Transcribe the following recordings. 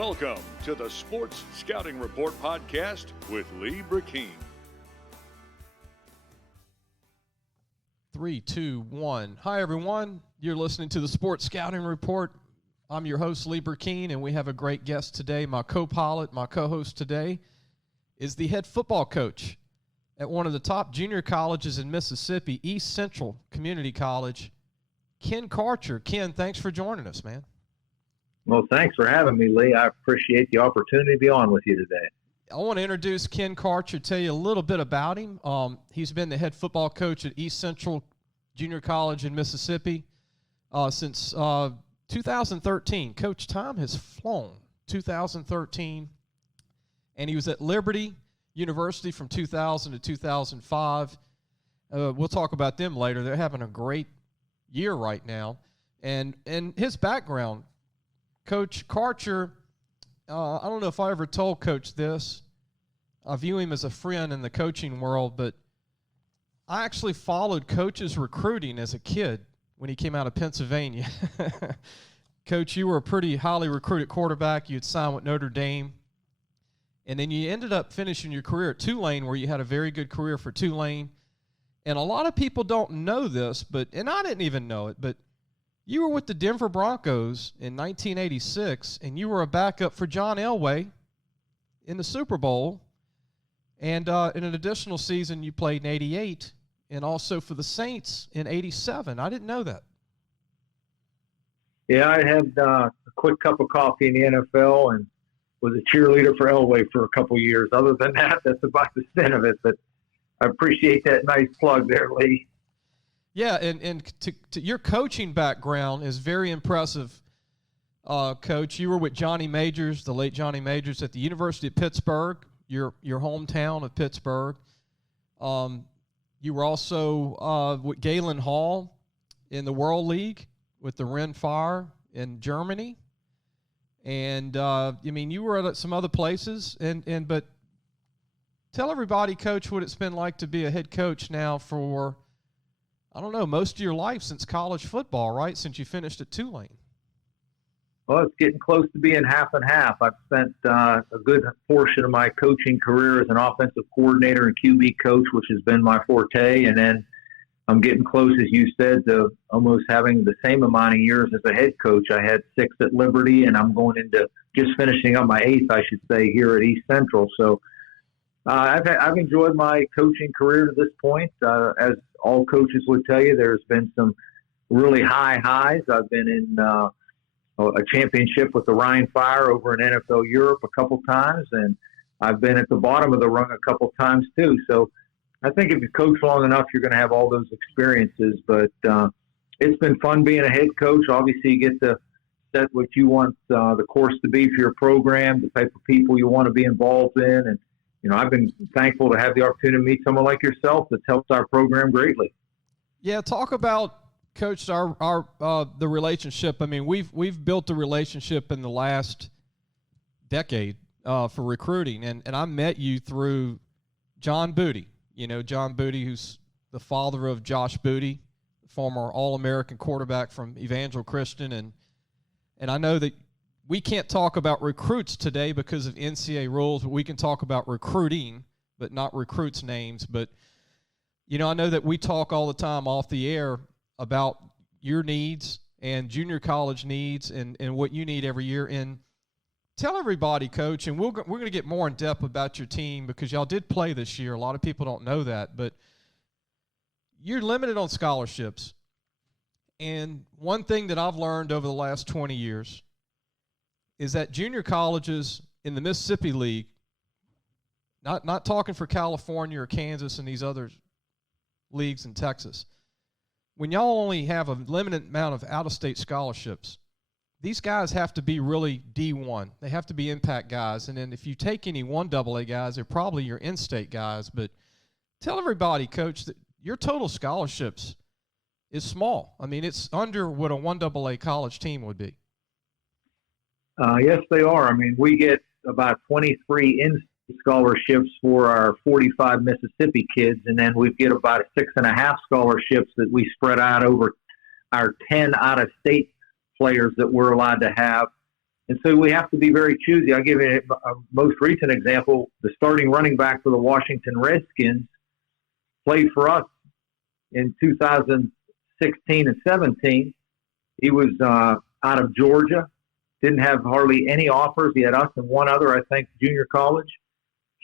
Welcome to the Sports Scouting Report podcast with Lee Burkeen. 3, 2, 1. Hi, everyone. You're listening to the Sports Scouting Report. I'm your host, Lee Burkeen, and we have a great guest today. My co-pilot, my co-host today is the head football coach at one of the top junior colleges in Mississippi, East Central Community College, Ken Karcher. Ken, thanks for joining us, man. Well, thanks for having me, Lee. I appreciate the opportunity to be on with you today. I want to introduce Ken Karcher, tell you a little bit about him. He's been the head football coach at East Central Junior College in Mississippi since 2013. Coach, time has flown. 2013. And he was at Liberty University from 2000 to 2005. We'll talk about them later. They're having a great year right now. And his background, Coach Karcher, I don't know if I ever told Coach this. I view him as a friend in the coaching world, but I actually followed Coach's recruiting as a kid when he came out of Pennsylvania. Coach, you were a pretty highly recruited quarterback. You had signed with Notre Dame. And then you ended up finishing your career at Tulane, where you had a very good career for Tulane. And a lot of people don't know this, and I didn't even know it, but you were with the Denver Broncos in 1986, and you were a backup for John Elway in the Super Bowl. And in an additional season, you played in 88 and also for the Saints in 87. I didn't know that. Yeah, I had a quick cup of coffee in the NFL and was a cheerleader for Elway for a couple of years. Other than that, that's about the extent of it. But I appreciate that nice plug there, Lee. Yeah, and to your coaching background is very impressive, Coach. You were with Johnny Majors, the late Johnny Majors, at the University of Pittsburgh, your hometown of Pittsburgh. You were also with Galen Hall in the World League with the Ren Fire in Germany. And, you were at some other places. But tell everybody, Coach, what it's been like to be a head coach now for, I don't know, most of your life since college football, right? Since you finished at Tulane. Well, it's getting close to being half and half. I've spent a good portion of my coaching career as an offensive coordinator and QB coach, which has been my forte. And then I'm getting close, as you said, to almost having the same amount of years as a head coach. I had 6 at Liberty, and I'm going into just finishing up my 8th, I should say, here at East Central. So I've enjoyed my coaching career to this point. As all coaches would tell you, there's been some really high highs. I've been in a championship with the Ryan Fire over in NFL Europe a couple times, and I've been at the bottom of the rung a couple times too. So I think if you coach long enough, you're going to have all those experiences. But it's been fun being a head coach. Obviously, you get to set what you want the course to be for your program, the type of people you want to be involved in, and I've been thankful to have the opportunity to meet someone like yourself that's helped our program greatly. Yeah, talk about, Coach, the relationship. I mean, we've built a relationship in the last decade for recruiting, and I met you through John Booty. John Booty, who's the father of Josh Booty, former All-American quarterback from Evangel Christian, and I know that we can't talk about recruits today because of NCAA rules, but we can talk about recruiting, but not recruits' names. But, I know that we talk all the time off the air about your needs and junior college needs and what you need every year. And tell everybody, Coach, and we're going to get more in depth about your team because y'all did play this year. A lot of people don't know that, but you're limited on scholarships. And one thing that I've learned over the last 20 years is that junior colleges in the Mississippi League, not talking for California or Kansas and these other leagues in Texas, when y'all only have a limited amount of out-of-state scholarships, these guys have to be really D1. They have to be impact guys. And then if you take any 1AA guys, they're probably your in-state guys. But tell everybody, Coach, that your total scholarships is small. I mean, it's under what a 1AA college team would be. Yes, they are. I mean, we get about 23 in-state scholarships for our 45 Mississippi kids, and then we get about 6.5 scholarships that we spread out over our 10 out-of-state players that we're allowed to have. And so we have to be very choosy. I'll give you a most recent example. The starting running back for the Washington Redskins played for us in 2016 and 17. He was out of Georgia, didn't have hardly any offers. He had us and one other, I think, junior college.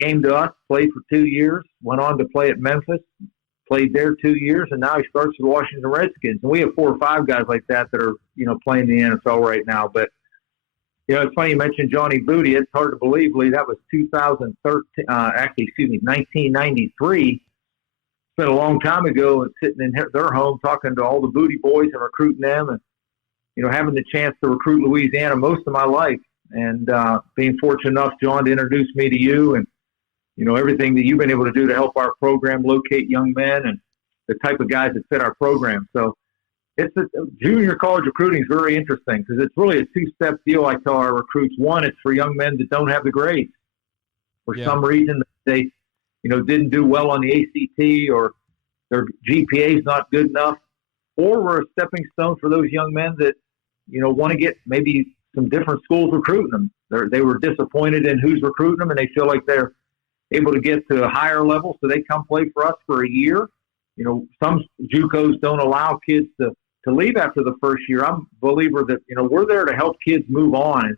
Came to us, played for 2 years, went on to play at Memphis, played there 2 years, and now he starts with the Washington Redskins. And we have 4 or 5 guys like that are, playing the NFL right now. But, it's funny you mentioned Johnny Booty. It's hard to believe. That was 1993. It's been a long time ago, and sitting in their home talking to all the Booty boys and recruiting them, and having the chance to recruit Louisiana most of my life, and being fortunate enough, John, to introduce me to you, and everything that you've been able to do to help our program locate young men and the type of guys that fit our program. So junior college recruiting is very interesting because it's really a 2-step deal. I tell our recruits, one, it's for young men that don't have the grades for some reason. They, didn't do well on the ACT, or their GPA is not good enough, or we're a stepping stone for those young men that, want to get maybe some different schools recruiting them. They were disappointed in who's recruiting them, and they feel like they're able to get to a higher level, so they come play for us for a year. Some JUCOs don't allow kids to leave after the first year. I'm a believer that, we're there to help kids move on. And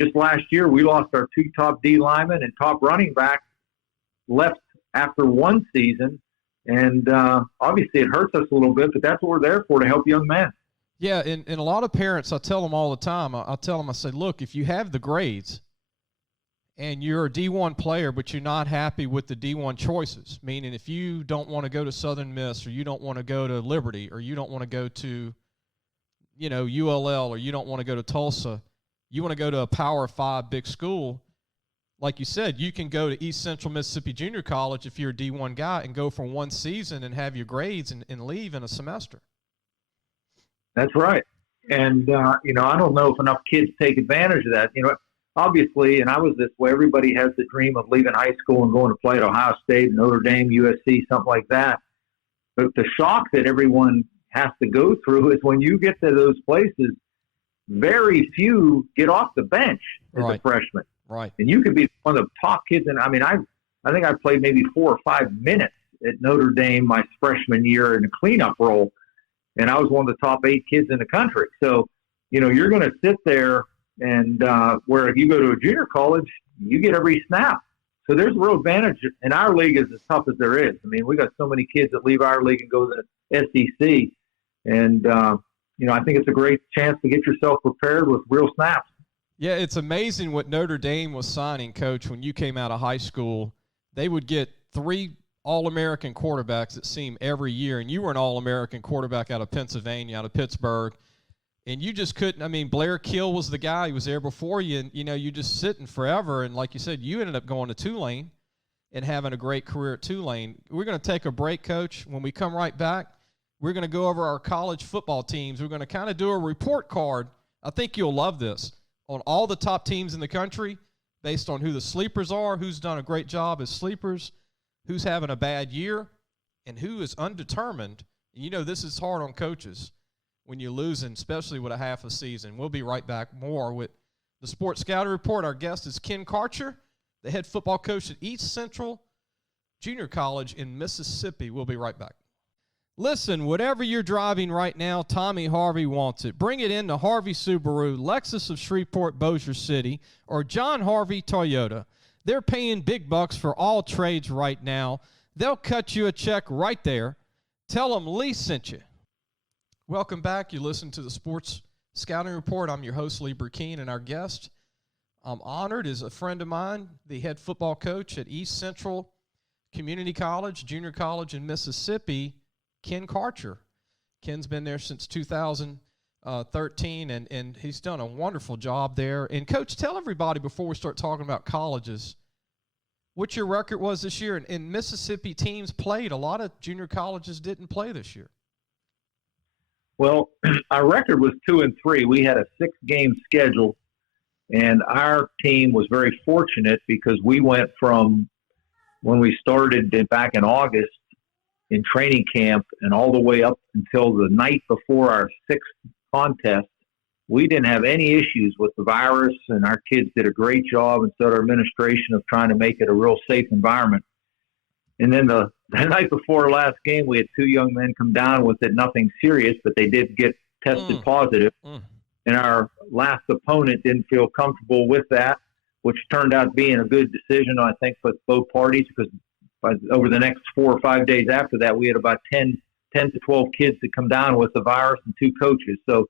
just last year, we lost our 2 top D linemen and top running back left after 1 season. And obviously it hurts us a little bit, but that's what we're there for, to help young men. Yeah, and a lot of parents, I tell them all the time, I say, look, if you have the grades and you're a D1 player, but you're not happy with the D1 choices, meaning if you don't want to go to Southern Miss, or you don't want to go to Liberty, or you don't want to go to, ULL, or you don't want to go to Tulsa, you want to go to a Power 5 big school, like you said, you can go to East Central Mississippi Junior College if you're a D1 guy and go for 1 season and have your grades and leave in a semester. That's right. And, I don't know if enough kids take advantage of that. Obviously, and I was this way, everybody has the dream of leaving high school and going to play at Ohio State, Notre Dame, USC, something like that. But the shock that everyone has to go through is when you get to those places, very few get off the bench as a freshman. Right. And you could be one of the top kids. And I think I played maybe 4 or 5 minutes at Notre Dame my freshman year in a cleanup role. And I was one of the top 8 kids in the country. So, you're going to sit there, and where if you go to a junior college, you get every snap. So there's a real advantage. And our league is as tough as there is. We got so many kids that leave our league and go to the SEC. And, I think it's a great chance to get yourself prepared with real snaps. Yeah, it's amazing what Notre Dame was signing, Coach, when you came out of high school. They would get 3 All-American quarterbacks, it seemed, every year. And you were an All-American quarterback out of Pennsylvania, out of Pittsburgh. And you just couldn't. Blair Kill was the guy. He was there before you. And, you're just sitting forever. And like you said, you ended up going to Tulane and having a great career at Tulane. We're going to take a break, Coach. When we come right back, we're going to go over our college football teams. We're going to kind of do a report card. I think you'll love this, on all the top teams in the country based on who the sleepers are, who's done a great job as sleepers, who's having a bad year, and who is undetermined. This is hard on coaches when you're losing, especially with a half a season. We'll be right back more with the Sports Scouting Report. Our guest is Ken Karcher, the head football coach at East Central Junior College in Mississippi. We'll be right back. Listen, whatever you're driving right now, Tommy Harvey wants it. Bring it in to Harvey Subaru, Lexus of Shreveport, Bossier City, or John Harvey Toyota. They're paying big bucks for all trades right now. They'll cut you a check right there. Tell them Lee sent you. Welcome back. You listen to the Sports Scouting Report. I'm your host, Lee Burkeen, and our guest, I'm honored, is a friend of mine, the head football coach at East Central Community College, Junior College in Mississippi, Ken Karcher. Ken's been there since 2013, and he's done a wonderful job there. And, Coach, tell everybody before we start talking about colleges what your record was this year. And Mississippi teams played. A lot of junior colleges didn't play this year. Well, our record was 2-3. We had a 6-game schedule, and our team was very fortunate because we went from when we started back in August in training camp and all the way up until the night before our 6th contest we didn't have any issues with the virus, and our kids did a great job, and so did our administration, of trying to make it a real safe environment. And then the night before our last game, we had 2 young men come down with it, nothing serious, but they did get tested positive. And our last opponent didn't feel comfortable with that, which turned out being a good decision, I think, for both parties, because over the next 4 or 5 days after that, we had about 10 to 12 kids that come down with the virus and 2 coaches. So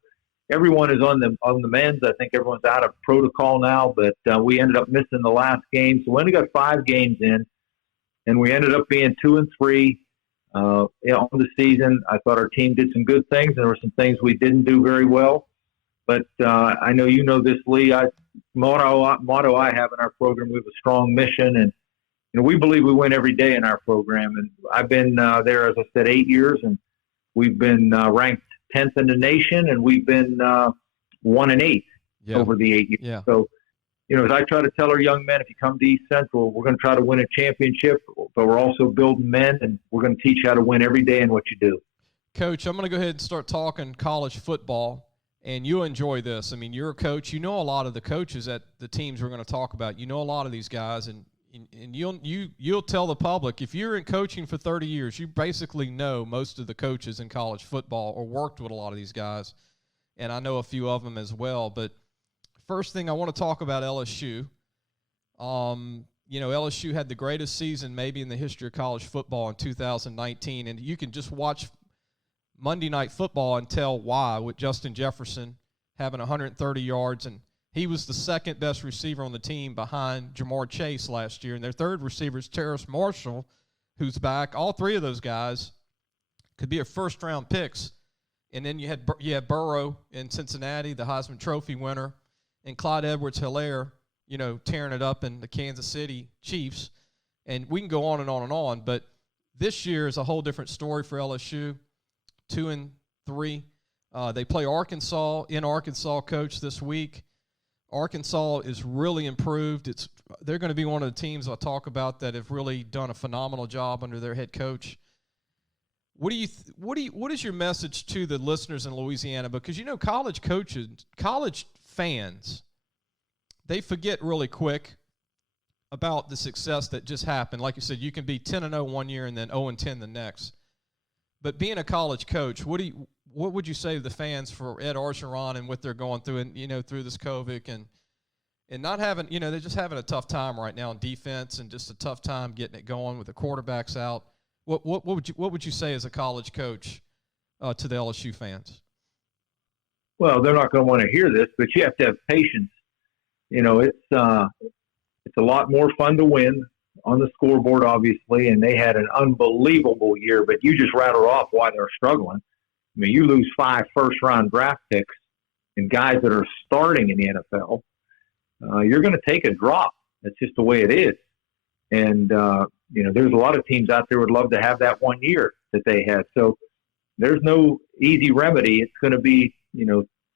everyone is on the mends. I think everyone's out of protocol now, but we ended up missing the last game. So we only got 5 games in, and we ended up being 2-3 on the season. I thought our team did some good things, and there were some things we didn't do very well. But I know you know this, Lee. Motto I have in our program, we have a strong mission, and we believe we win every day in our program. And I've been there, as I said, 8 years, and we've been ranked 10th in the nation, and we've been 1-8 over the 8 years. Yeah. So, as I try to tell our young men, if you come to East Central, we're going to try to win a championship, but we're also building men, and we're going to teach you how to win every day in what you do. Coach, I'm going to go ahead and start talking college football, and you enjoy this. I mean, you're a coach. You know a lot of the coaches at the teams we're going to talk about. You know a lot of these guys, and you'll tell the public, if you're in coaching for 30 years, you basically know most of the coaches in college football or worked with a lot of these guys, and I know a few of them as well. But first thing, I want to talk about LSU. LSU had the greatest season maybe in the history of college football in 2019, and you can just watch Monday Night Football and tell why, with Justin Jefferson having 130 yards, and he was the second best receiver on the team behind Jamar Chase last year. And their third receiver is Terrace Marshall, who's back. All 3 of those guys could be a first-round picks. And then you had Burrow in Cincinnati, the Heisman Trophy winner, and Clyde Edwards-Helaire, tearing it up in the Kansas City Chiefs. And we can go on and on and on. But this year is a whole different story for LSU. 2-3. They play Arkansas in Arkansas, Coach, this week. Arkansas is really improved. They're going to be one of the teams I'll talk about that have really done a phenomenal job under their head coach. What is your message to the listeners in Louisiana? Because college coaches, college fans, they forget really quick about the success that just happened. Like you said, you can be 10-0 one year and then 0-10 the next. But being a college coach, what would you say to the fans for Ed Orgeron and what they're going through, and through this COVID and not having, they're just having a tough time right now in defense and just a tough time getting it going with the quarterbacks out. What would you say as a college coach to the LSU fans? Well, they're not going to want to hear this, but you have to have patience. It's a lot more fun to win on the scoreboard, obviously, and they had an unbelievable year, but you just rattled off why they're struggling. I mean, you lose 5 first-round draft picks and guys that are starting in the NFL, you're going to take a drop. That's just the way it is. And, there's a lot of teams out there would love to have that 1 year that they had. So there's no easy remedy. It's going to be,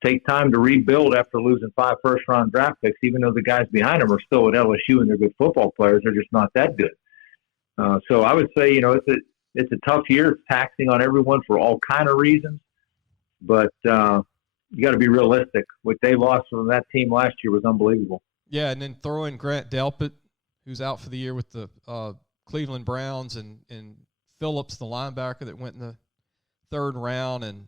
take time to rebuild after losing 5 first-round draft picks, even though the guys behind them are still at LSU and they're good football players. They're just not that good. So I would say, it's a tough year. It's taxing on everyone for all kind of reasons. But you got to be realistic. What they lost from that team last year was unbelievable. Yeah, and then throw in Grant Delpit, who's out for the year with the Cleveland Browns, and Phillips, the linebacker that went in the 3rd round, and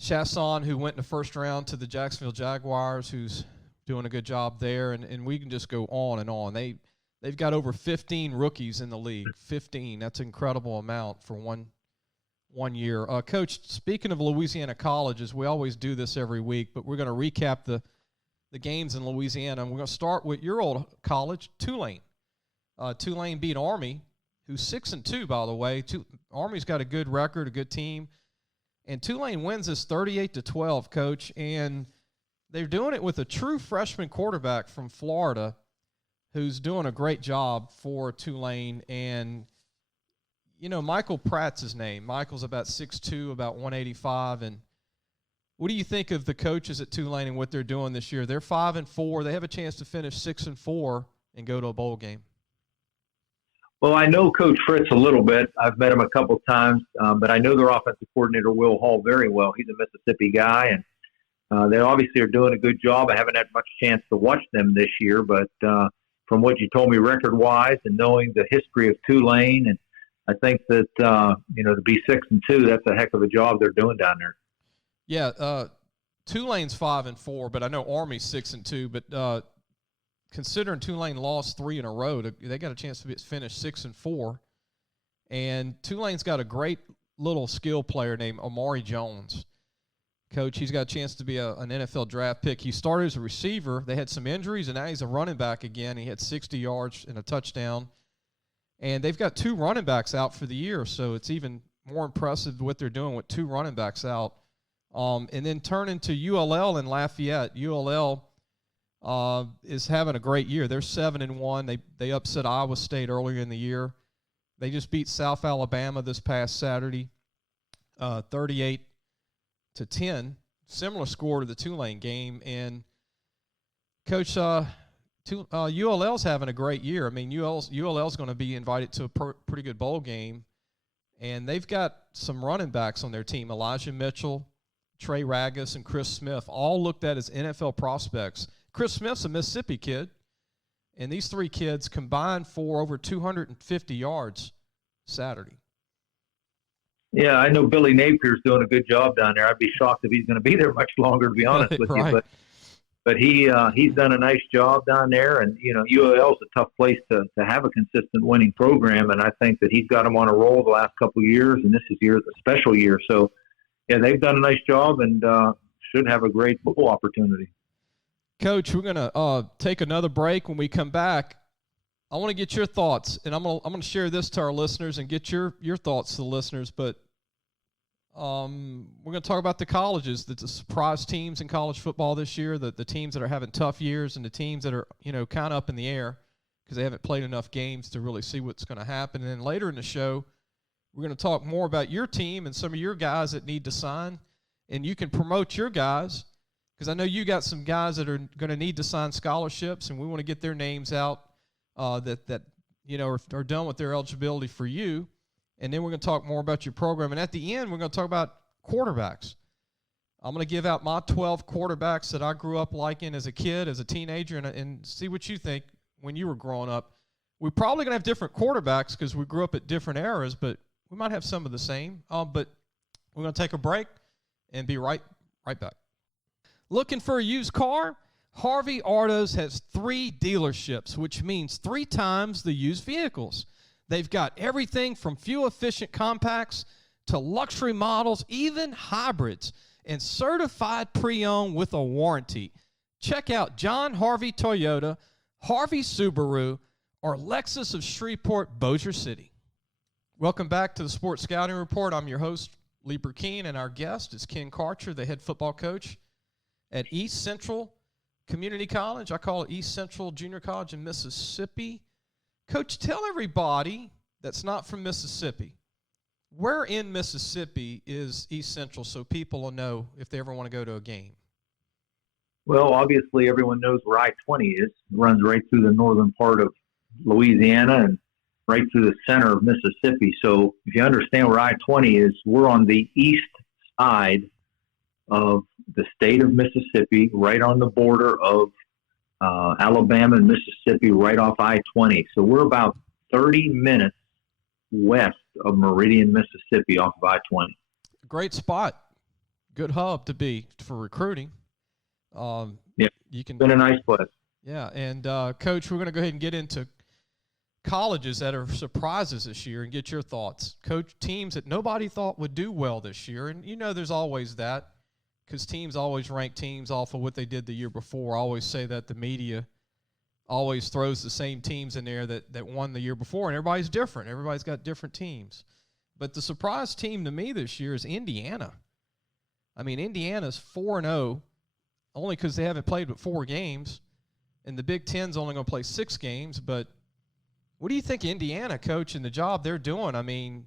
Chasson, who went in the 1st round to the Jacksonville Jaguars, who's doing a good job there, and we can just go on and on. They've got over 15 rookies in the league. 15. That's an incredible amount for one year. Coach, speaking of Louisiana colleges, we always do this every week, but we're going to recap the games in Louisiana, and we're going to start with your old college, Tulane. Tulane beat Army, who's 6-2, by the way. Army's got a good record, a good team. And Tulane wins this 38-12, Coach, and they're doing it with a true freshman quarterback from Florida who's doing a great job for Tulane. And, Michael Pratt's his name. Michael's about 6'2", about 185. And what do you think of the coaches at Tulane and what they're doing this year? They're 5-4. They have a chance to finish 6-4 and go to a bowl game. Well, I know Coach Fritz a little bit. I've met him a couple of times, but I know their offensive coordinator, Will Hall, very well. He's a Mississippi guy, and They obviously are doing a good job. I haven't had much chance to watch them this year, but from what you told me record-wise and knowing the history of Tulane, and I think that, to be 6-2, that's a heck of a job they're doing down there. Yeah, Tulane's 5-4, but I know Army's 6-2. But considering Tulane lost 3 in a row, they got a chance to finish 6-4. And Tulane's got a great little skill player named Amari Jones. Coach, he's got a chance to be an NFL draft pick. He started as a receiver. They had some injuries, and now he's a running back again. He had 60 yards and a touchdown. And they've got 2 running backs out for the year, so it's even more impressive what they're doing with 2 running backs out. And then turning to ULL in Lafayette. ULL is having a great year. They're 7-1. They upset Iowa State earlier in the year. They just beat South Alabama this past Saturday, 38-10, similar score to the Tulane game. And Coach, ULL's having a great year. I mean, ULL's going to be invited to a pretty good bowl game, and they've got some running backs on their team: Elijah Mitchell, Trey Ragus, and Chris Smith, all looked at as NFL prospects. Chris Smith's a Mississippi kid, and these 3 kids combined for over 250 yards Saturday. Yeah, I know Billy Napier's doing a good job down there. I'd be shocked if he's going to be there much longer, to be honest with Right. you. But he's done a nice job down there, and ULL's a tough place to have a consistent winning program, and I think that he's got them on a roll the last couple of years, and this is a special year. So, yeah, they've done a nice job and should have a great bowl opportunity. Coach, we're going to take another break. When we come back, I want to get your thoughts, and I'm going to share this to our listeners and get your thoughts to the listeners. But we're going to talk about the colleges, the surprise teams in college football this year, the teams that are having tough years, and the teams that are kind of up in the air because they haven't played enough games to really see what's going to happen. And then later in the show, we're going to talk more about your team and some of your guys that need to sign, and you can promote your guys because I know you got some guys that are going to need to sign scholarships, and we want to get their names out that are done with their eligibility for you. And then we're going to talk more about your program. And at the end, we're going to talk about quarterbacks. I'm going to give out my 12 quarterbacks that I grew up liking as a kid, as a teenager, and see what you think when you were growing up. We're probably going to have different quarterbacks because we grew up at different eras, but we might have some of the same. But we're going to take a break and be right back. Looking for a used car? Harvey Autos has 3 dealerships, which means 3 times the used vehicles. They've got everything from fuel-efficient compacts to luxury models, even hybrids, and certified pre-owned with a warranty. Check out John Harvey Toyota, Harvey Subaru, or Lexus of Shreveport, Bossier City. Welcome back to the Sports Scouting Report. I'm your host, Lee Burkeen, and our guest is Ken Karcher, the head football coach at East Central Community College. I call it East Central Junior College in Mississippi. Coach, tell everybody that's not from Mississippi, where in Mississippi is East Central so people will know if they ever want to go to a game? Well, obviously everyone knows where I-20 is. It runs right through the northern part of Louisiana and right through the center of Mississippi. So if you understand where I-20 is, we're on the east side of the state of Mississippi, right on the border of Alabama and Mississippi, right off I-20. So we're about 30 minutes west of Meridian, Mississippi, off of I-20. Great spot. Good hub to be for recruiting. Yeah, you can. It's been a nice place. Yeah, and Coach, we're going to go ahead and get into colleges that are surprises this year and get your thoughts. Coach, teams that nobody thought would do well this year, and there's always that because teams always rank teams off of what they did the year before. I always say that the media always throws the same teams in there that won the year before, and everybody's different. Everybody's got different teams. But the surprise team to me this year is Indiana. I mean, Indiana's 4-0 only because they haven't played but 4 games, and the Big Ten's only going to play 6 games. But what do you think, Indiana, Coach, and the job they're doing? I mean,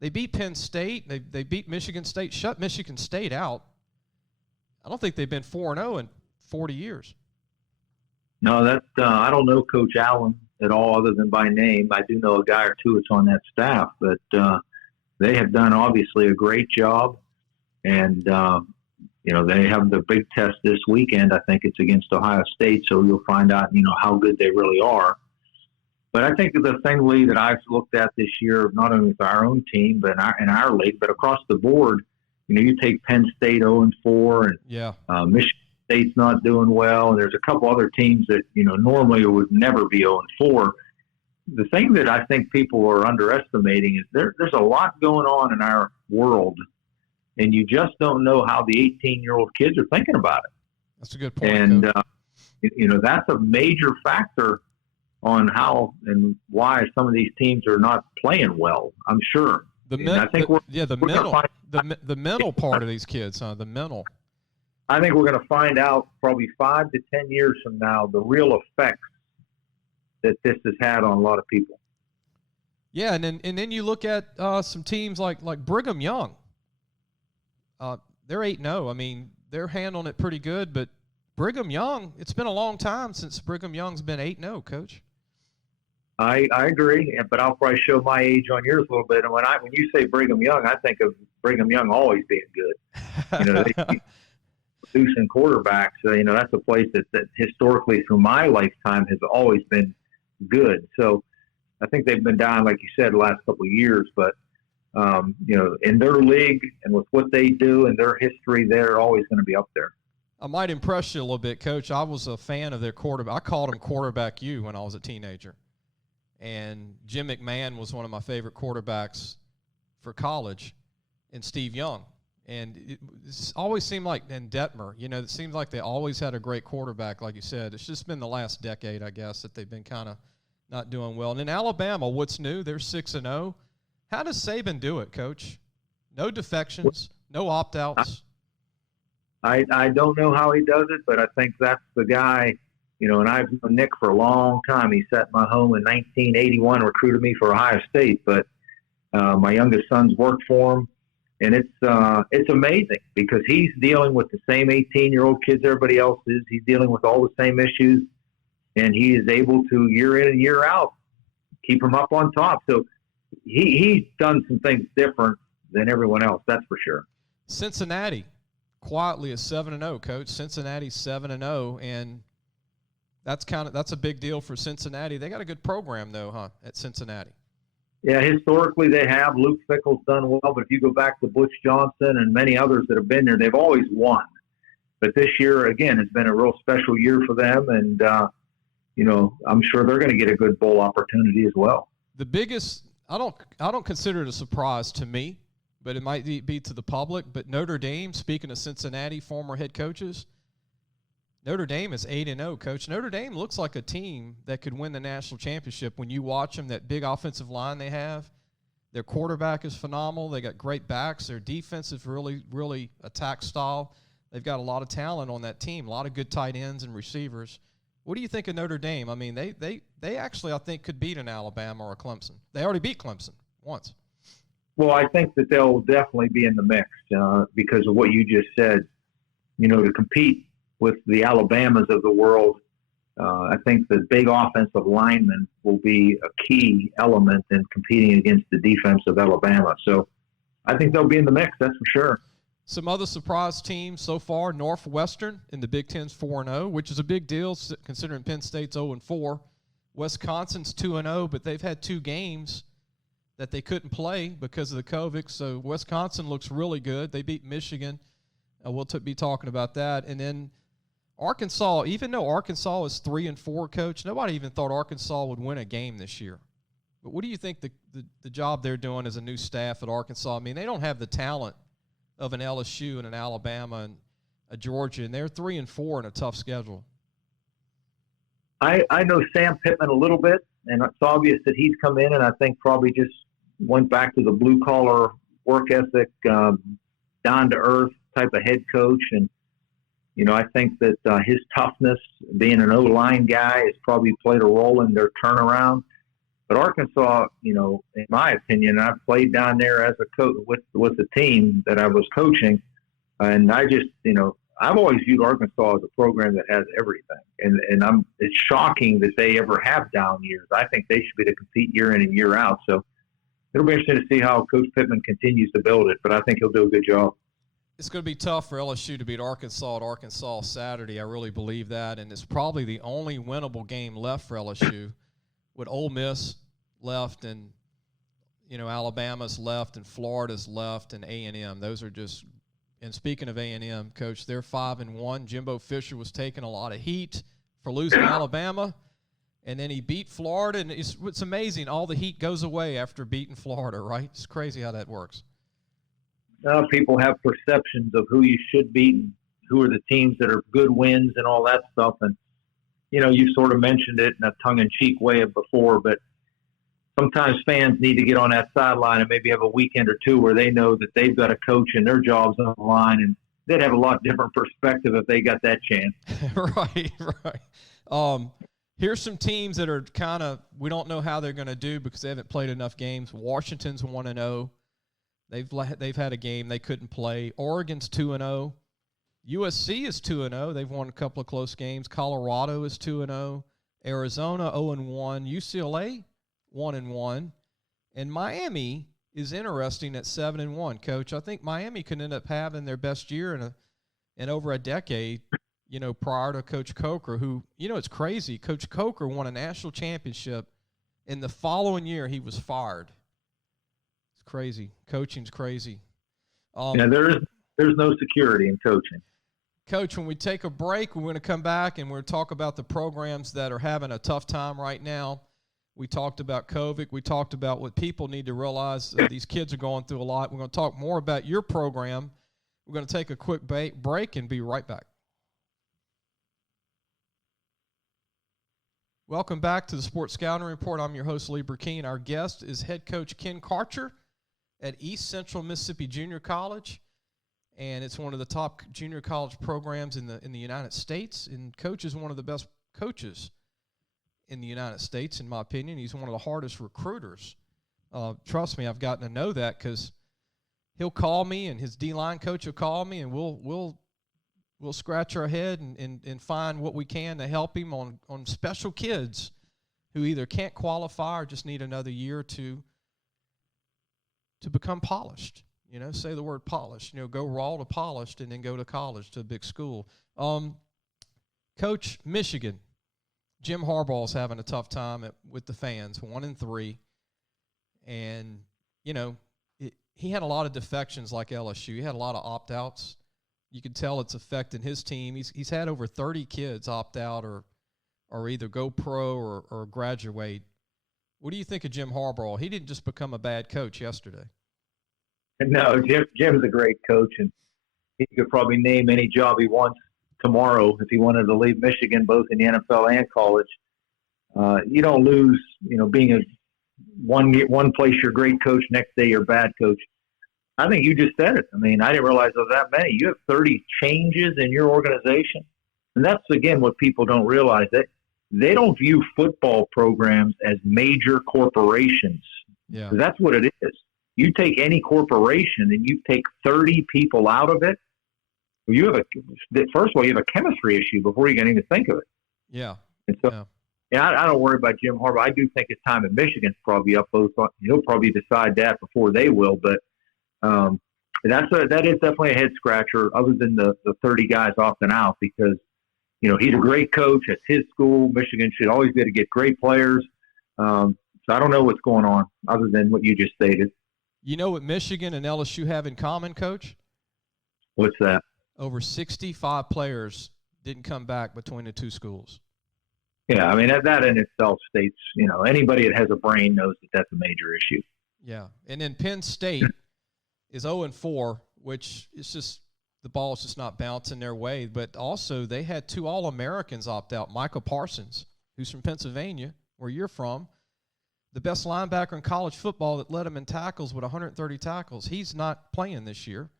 they beat Penn State. They beat Michigan State, shut Michigan State out. I don't think they've been 4-0 in 40 years. No, I don't know Coach Allen at all other than by name. I do know a guy or two that's on that staff, but they have done obviously a great job. And They have the big test this weekend. I think it's against Ohio State, so you'll find out, how good they really are. But I think the thing, Lee, that I've looked at this year, not only with our own team, but in our league, but across the board, you take Penn State 0-4, and Michigan State's not doing well, and there's a couple other teams that, normally would never be 0-4. The thing that I think people are underestimating is there's a lot going on in our world, and you just don't know how the 18-year-old kids are thinking about it. That's a good point. And, that's a major factor on how and why some of these teams are not playing well, I'm sure. The mental part of these kids, huh? The mental. I think we're going to find out probably 5 to 10 years from now the real effects that this has had on a lot of people. Yeah, and then you look at some teams like Brigham Young. They're 8-0. I mean, they're handling it pretty good, but Brigham Young, it's been a long time since Brigham Young's been 8-0, Coach. I agree, but I'll probably show my age on yours a little bit. And when you say Brigham Young, I think of Brigham Young always being good. They keep producing quarterbacks. That's a place that historically through my lifetime has always been good. So I think they've been down, like you said, the last couple of years. But, in their league and with what they do and their history, they're always going to be up there. I might impress you a little bit, Coach. I was a fan of their quarterback. I called him Quarterback U when I was a teenager. And Jim McMahon was one of my favorite quarterbacks for college, and Steve Young. And it always seemed like, and Detmer, it seems like they always had a great quarterback, like you said. It's just been the last decade, I guess, that they've been kind of not doing well. And in Alabama, what's new? They're 6-0. How does Saban do it, Coach? No defections, no opt-outs. I don't know how he does it, but I think that's the guy. And I've known Nick for a long time. He sat in my home in 1981, recruited me for Ohio State. But my youngest son's worked for him, and it's amazing because he's dealing with the same 18-year-old kids everybody else is. He's dealing with all the same issues, and he is able to year in and year out keep them up on top. So he's done some things different than everyone else. That's for sure. Cincinnati quietly is 7-0, Coach. Cincinnati's 7-0, and that's a big deal for Cincinnati. They got a good program, though, huh, at Cincinnati? Yeah, historically they have. Luke Fickell's done well, but if you go back to Butch Johnson and many others that have been there, they've always won. But this year, again, has been a real special year for them, and, I'm sure they're going to get a good bowl opportunity as well. The biggest – I don't consider it a surprise to me, but it might be to the public. But Notre Dame, speaking of Cincinnati former head coaches, Notre Dame is 8-0, Coach. Notre Dame looks like a team that could win the national championship when you watch them, that big offensive line they have. Their quarterback is phenomenal. They got great backs. Their defense is really, really attack style. They've got a lot of talent on that team, a lot of good tight ends and receivers. What do you think of Notre Dame? I mean, they actually, I think, could beat an Alabama or a Clemson. They already beat Clemson once. Well, I think that they'll definitely be in the mix because of what you just said. To compete with the Alabamas of the world, I think the big offensive linemen will be a key element in competing against the defense of Alabama. So I think they'll be in the mix, that's for sure. Some other surprise teams so far, Northwestern in the Big Ten's 4-0, which is a big deal considering Penn State's 0-4. Wisconsin's 2-0, but they've had 2 games that they couldn't play because of the COVID. So Wisconsin looks really good. They beat Michigan. We'll be talking about that. And then Arkansas, even though Arkansas is 3-4, Coach, nobody even thought Arkansas would win a game this year. But what do you think the job they're doing as a new staff at Arkansas? I mean, they don't have the talent of an LSU and an Alabama and a Georgia, and they're 3-4 in a tough schedule. I know Sam Pittman a little bit, and it's obvious that he's come in and I think probably just went back to the blue-collar work ethic, down-to-earth type of head coach. And, I think that his toughness, being an O-line guy, has probably played a role in their turnaround. But Arkansas, in my opinion, I've played down there as a coach with the team that I was coaching, and I just, I've always viewed Arkansas as a program that has everything, and it's shocking that they ever have down years. I think they should be to compete year in and year out. So it'll be interesting to see how Coach Pittman continues to build it, but I think he'll do a good job. It's going to be tough for LSU to beat Arkansas at Arkansas Saturday. I really believe that, and it's probably the only winnable game left for LSU with Ole Miss left and, Alabama's left and Florida's left and A&M. Those are just – and speaking of A&M, Coach, they're 5-1. Jimbo Fisher was taking a lot of heat for losing Alabama, and then he beat Florida. And it's amazing. All the heat goes away after beating Florida, right? It's crazy how that works. People have perceptions of who you should beat and who are the teams that are good wins and all that stuff. And, you sort of mentioned it in a tongue-in-cheek way before, but sometimes fans need to get on that sideline and maybe have a weekend or two where they know that they've got a coach and their job's on the line, and they'd have a lot different perspective if they got that chance. Right. Here's some teams that are kind of – we don't know how they're going to do because they haven't played enough games. Washington's 1-0. They've had a game they couldn't play. Oregon's 2-0. USC is 2-0. They've won a couple of close games. Colorado is 2-0. Arizona 0-1. UCLA 1-1. And Miami is interesting at 7-1. Coach, I think Miami could end up having their best year in over a decade. Prior to Coach Karcher, who it's crazy. Coach Karcher won a national championship. In the following year, he was fired. Crazy. Coaching's crazy. There's no security in coaching. Coach, when we take a break, we're going to come back and we're going to talk about the programs that are having a tough time right now. We talked about COVID. We talked about what people need to realize. These kids are going through a lot. We're going to talk more about your program. We're going to take a quick break and be right back. Welcome back to the Sports Scouting Report. I'm your host, Lee Burkeen. Our guest is head coach Ken Karcher at East Central Mississippi Junior College, and it's one of the top junior college programs in the United States. And Coach is one of the best coaches in the United States, in my opinion. He's one of the hardest recruiters. Trust me, I've gotten to know that because he'll call me, and his D-line coach will call me, and we'll scratch our head and find what we can to help him on special kids who either can't qualify or just need another year or two to become polished. Say the word polished. Go raw to polished and then go to college, to a big school. Coach, Michigan, Jim Harbaugh is having a tough time with the fans, 1-3. And, he had a lot of defections like LSU. He had a lot of opt-outs. You can tell it's affecting his team. He's had over 30 kids opt out or either go pro or graduate. What do you think of Jim Harbaugh? He didn't just become a bad coach yesterday. No, Jim's a great coach, and he could probably name any job he wants tomorrow if he wanted to leave Michigan, both in the NFL and college. You don't lose, being one place you're a great coach, next day you're a bad coach. I think you just said it. I mean, I didn't realize there was that many. You have 30 changes in your organization, and that's, again, what people don't realize. That they don't view football programs as major corporations. Yeah. That's what it is. You take any corporation and you take 30 people out of it, first of all, you have a chemistry issue before you can even think of it. Yeah. And so, I don't worry about Jim Harbaugh. I do think his time at Michigan's probably up both. He'll probably decide that before they will, but that is definitely a head scratcher, other than the 30 guys opting out, because he's a great coach at his school. Michigan should always be able to get great players. So I don't know what's going on other than what you just stated. You know what Michigan and LSU have in common, Coach? What's that? Over 65 players didn't come back between the two schools. Yeah, I mean, that in itself states, anybody that has a brain knows that that's a major issue. Yeah, and then Penn State is 0-4, which is just the ball's just not bouncing their way. But also they had two All-Americans opt out. Michael Parsons, who's from Pennsylvania, where you're from, the best linebacker in college football that led them in tackles with 130 tackles. He's not playing this year.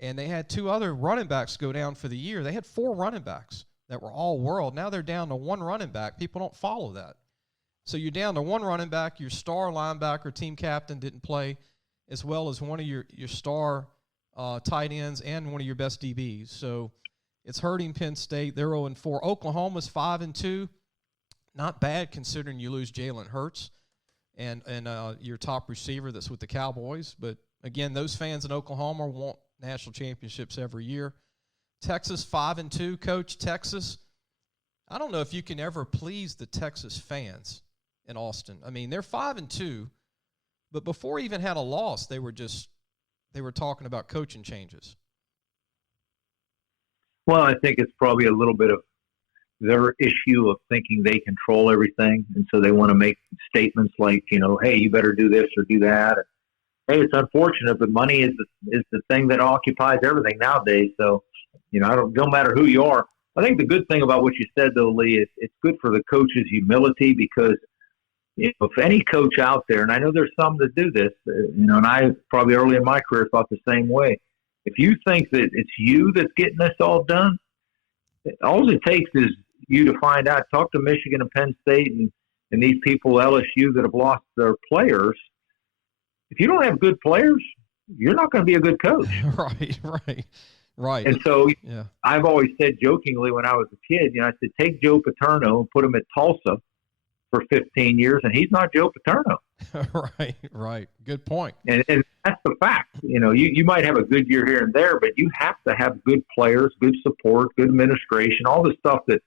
And they had two other running backs go down for the year. They had 4 running backs that were all world. Now they're down to 1 running back. People don't follow that. So you're down to 1 running back. Your star linebacker, team captain, didn't play, as well as one of your star tight ends and one of your best DBs. So it's hurting Penn State. They're 0-4. Oklahoma's 5-2. Not bad considering you lose Jalen Hurts and your top receiver that's with the Cowboys. But, again, those fans in Oklahoma national championships every year. Texas 5-2, Coach. Texas, I don't know if you can ever please the Texas fans in Austin. I mean, they're 5-2, but before even had a loss, they were talking about coaching changes. Well, I think it's probably a little bit of their issue of thinking they control everything, and so they want to make statements like, hey, you better do this or do that. Hey, it's unfortunate, but money is the thing that occupies everything nowadays. So, don't matter who you are. I think the good thing about what you said, though, Lee, it's good for the coach's humility, because if any coach out there, and I know there's some that do this, and I probably early in my career thought the same way. If you think that it's you that's getting this all done, all it takes is you to find out. Talk to Michigan and Penn State and these people, LSU, that have lost their players. If you don't have good players, you're not going to be a good coach. Right. And so I've always said jokingly when I was a kid, I said, take Joe Paterno and put him at Tulsa for 15 years, and he's not Joe Paterno. Right. Good point. And that's the fact. You might have a good year here and there, but you have to have good players, good support, good administration, all the stuff that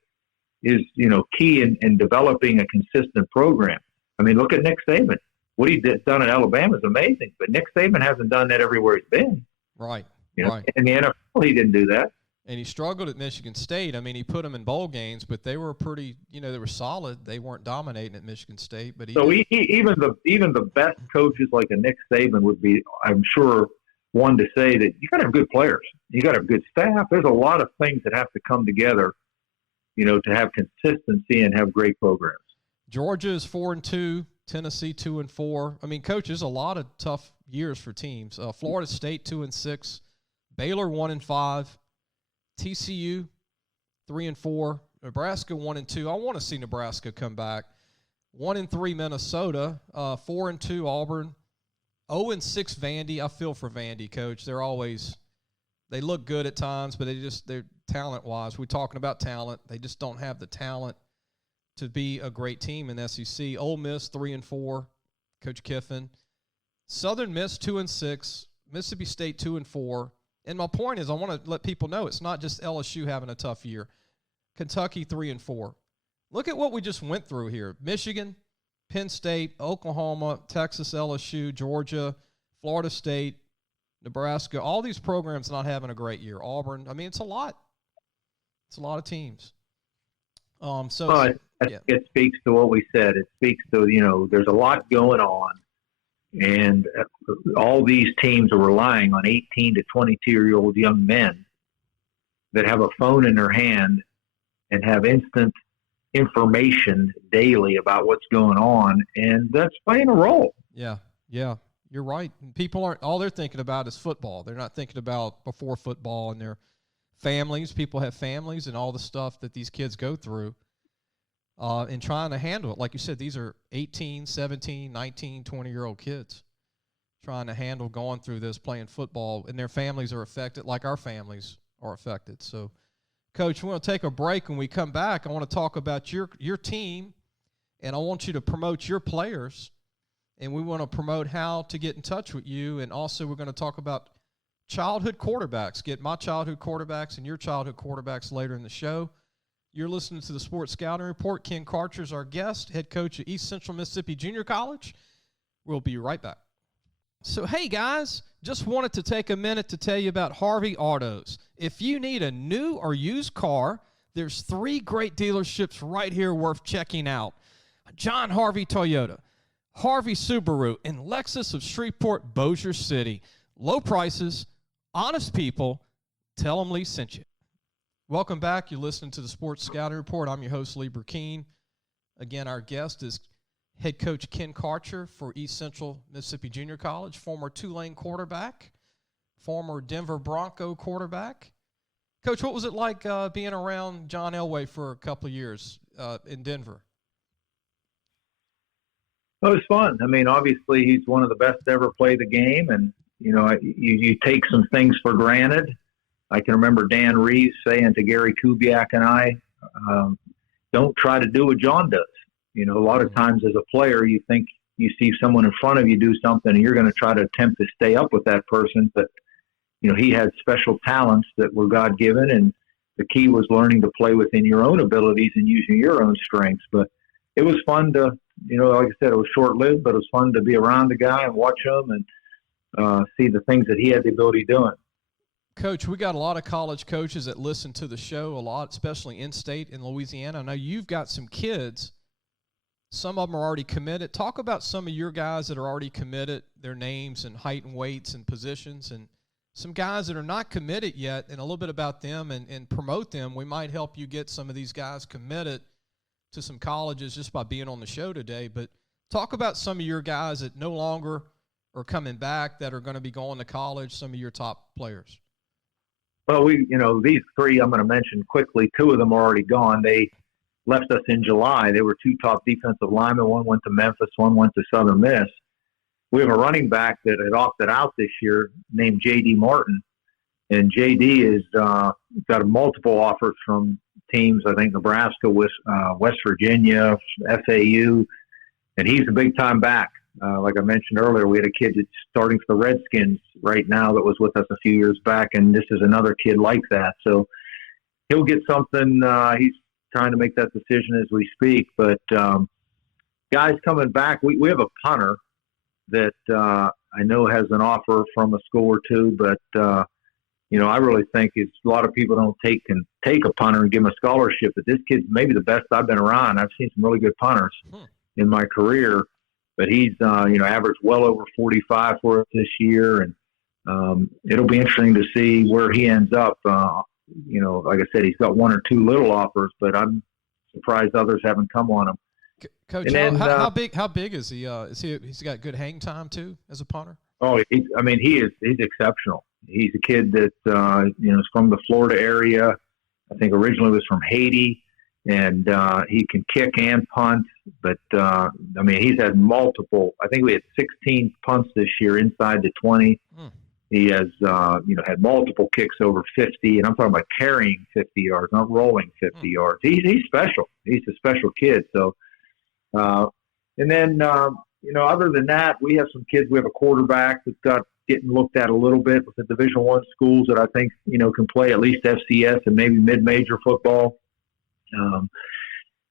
is, key in developing a consistent program. I mean, look at Nick Saban. What he's done at Alabama is amazing, but Nick Saban hasn't done that everywhere he's been. Right. In the NFL, he didn't do that. And he struggled at Michigan State. I mean, he put them in bowl games, but they were pretty, they were solid. They weren't dominating at Michigan State. But even the best coaches like a Nick Saban would be, I'm sure, one to say that you got to have good players. You got to have good staff. There's a lot of things that have to come together, to have consistency and have great programs. Georgia is 4-2. Tennessee 2-4. I mean, Coach, there's a lot of tough years for teams. Florida State 2-6. Baylor 1-5. TCU 3-4. Nebraska 1-2. I want to see Nebraska come back. 1-3 Minnesota. 4-2 Auburn. 0-6 Vandy. I feel for Vandy, Coach. They look good at times, but they're talent-wise. We're talking about talent. They just don't have the talent to be a great team in SEC. Ole Miss 3-4, Coach Kiffin. Southern Miss 2-6, Mississippi State 2-4. And my point is, I want to let people know it's not just LSU having a tough year. Kentucky 3-4. Look at what we just went through here: Michigan, Penn State, Oklahoma, Texas, LSU, Georgia, Florida State, Nebraska. All these programs not having a great year. Auburn. I mean, it's a lot. It's a lot of teams. It speaks to what we said. It speaks to, there's a lot going on, and all these teams are relying on 18 to 22-year-old young men that have a phone in their hand and have instant information daily about what's going on, and that's playing a role. Yeah, you're right. People aren't, all they're thinking about is football. They're not thinking about before football and their families. People have families and all the stuff that these kids go through. And trying to handle it. Like you said, these are 18, 17, 19, 20-year-old kids trying to handle going through this, playing football, and their families are affected like our families are affected. So, Coach, we're going to take a break. When we come back, I want to talk about your team, and I want you to promote your players, and we want to promote how to get in touch with you, and also we're going to talk about childhood quarterbacks, get my childhood quarterbacks and your childhood quarterbacks later in the show. You're listening to the Sports Scouting Report. Ken Karcher is our guest, head coach at East Central Mississippi Junior College. We'll be right back. So, hey, guys, just wanted to take a minute to tell you about Harvey Autos. If you need a new or used car, there's 3 great dealerships right here worth checking out. John Harvey Toyota, Harvey Subaru, and Lexus of Shreveport, Bossier City. Low prices, honest people. Tell them Lee sent you. Welcome back. You're listening to the Sports Scouting Report. I'm your host, Lee Burkeen. Again, our guest is head coach Ken Karcher for East Central Mississippi Junior College, former Tulane quarterback, former Denver Bronco quarterback. Coach, what was it like being around John Elway for a couple of years in Denver? Well, it was fun. I mean, obviously, he's one of the best to ever play the game, and, you take some things for granted. I can remember Dan Reeves saying to Gary Kubiak and I, don't try to do what John does. A lot of times as a player, you think you see someone in front of you do something and you're going to try to attempt to stay up with that person. But he had special talents that were God-given, and the key was learning to play within your own abilities and using your own strengths. But it was fun to, like I said, it was short-lived, but it was fun to be around the guy and watch him and see the things that he had the ability doing. Coach, we got a lot of college coaches that listen to the show a lot, especially in-state in Louisiana. I know you've got some kids. Some of them are already committed. Talk about some of your guys that are already committed, their names and height and weights and positions, and some guys that are not committed yet, and a little bit about them and promote them. We might help you get some of these guys committed to some colleges just by being on the show today. But talk about some of your guys that no longer are coming back that are going to be going to college, some of your top players. Well, these three I'm going to mention quickly. Two of them are already gone. They left us in July. They were two top defensive linemen. One went to Memphis, one went to Southern Miss. We have a running back that had opted out this year named J.D. Martin. And J.D. has got multiple offers from teams, I think Nebraska, West Virginia, FAU, and he's a big-time back. Like I mentioned earlier, we had a kid that's starting for the Redskins right now that was with us a few years back, and this is another kid like that. So he'll get something. He's trying to make that decision as we speak. But guys coming back, we have a punter that I know has an offer from a school or two, but I really think a lot of people don't take a punter and give him a scholarship. But this kid's maybe the best I've been around. I've seen some really good punters in my career. But he's, averaged well over 45 for us this year, and it'll be interesting to see where he ends up. Like I said, he's got one or two little offers, but I'm surprised others haven't come on him. Coach, then, how big is he? He's got good hang time too as a punter? Oh, he's exceptional. He's a kid that is from the Florida area. I think originally was from Haiti. And he can kick and punt, but he's had multiple. I think we had 16 punts this year inside the 20. He has had multiple kicks over 50, and I'm talking about carrying 50 yards, not rolling 50 yards. He's special. He's a special kid. So, and then other than that, we have some kids. We have a quarterback that's getting looked at a little bit with the Division I schools that I think can play at least FCS and maybe mid-major football.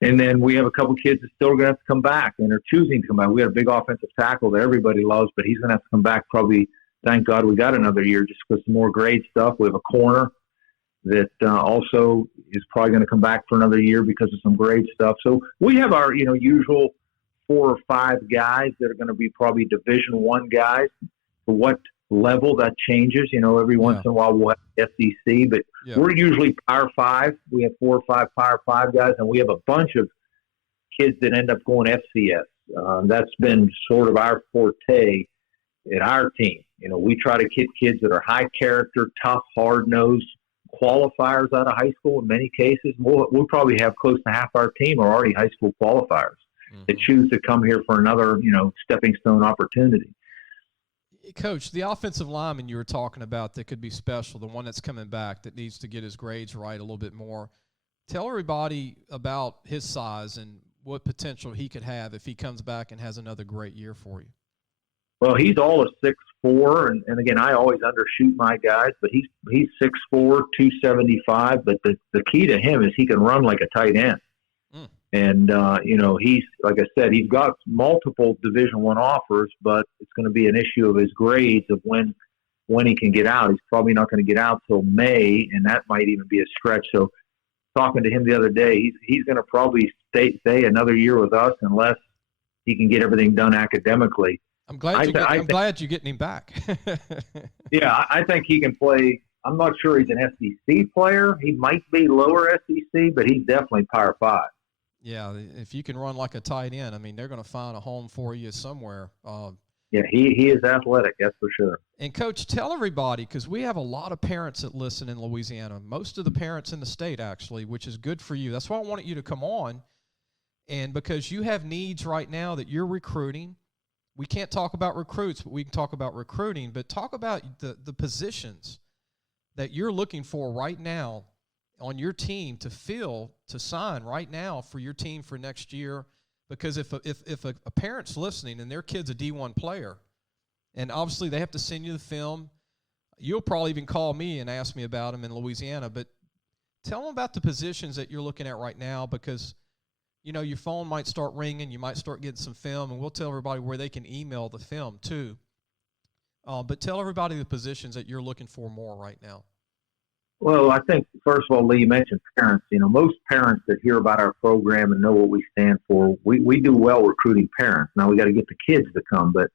And then we have a couple kids that still are going to have to come back and are choosing to come back. We got a big offensive tackle that everybody loves, but he's going to have to come back probably. Thank God we got another year just because some more grade stuff. We have a corner that also is probably going to come back for another year because of some grade stuff. So we have our usual 4 or 5 guys that are going to be probably Division I guys. For what level that changes, every once in a while we'll have SEC, but we're usually Power 5. We have 4 or 5 Power 5 guys, and we have a bunch of kids that end up going FCS. That's been sort of our forte at our team. We try to get kids that are high character, tough, hard-nosed qualifiers out of high school. In many cases, we'll probably have close to half our team are already high school qualifiers that choose to come here for another, stepping stone opportunity. Coach, the offensive lineman you were talking about that could be special, the one that's coming back that needs to get his grades right a little bit more. Tell everybody about his size and what potential he could have if he comes back and has another great year for you. Well, he's all of 6'4", and again, I always undershoot my guys, but he's 6'4", 275. But the key to him is he can run like a tight end. And, he's, like I said, he's got multiple Division I offers, but it's going to be an issue of his grades of when he can get out. He's probably not going to get out till May, and that might even be a stretch. So talking to him the other day, he's going to probably stay another year with us unless he can get everything done academically. I'm glad you're getting him back. Yeah, I think he can play. I'm not sure he's an SEC player. He might be lower SEC, but he's definitely Power 5. Yeah, if you can run like a tight end, they're going to find a home for you somewhere. Yeah, he is athletic, that's for sure. And, Coach, tell everybody, because we have a lot of parents that listen in Louisiana, most of the parents in the state, actually, which is good for you. That's why I wanted you to come on, and because you have needs right now that you're recruiting. We can't talk about recruits, but we can talk about recruiting. But talk about the positions that you're looking for right now on your team to fill, to sign right now for your team for next year. Because if a parent's listening and their kid's a D1 player, and obviously they have to send you the film, You'll probably even call me and ask me about them in Louisiana, but tell them about the positions that you're looking at right now, because, you know, your phone might start ringing, you might start getting some film, and we'll tell everybody where they can email the film too. But tell everybody the positions that you're looking for more right now. Well, I think, first of all, Lee, you mentioned parents. You know, most parents that hear about our program and know what we stand for, we do well recruiting parents. Now, we got to get the kids to come, but,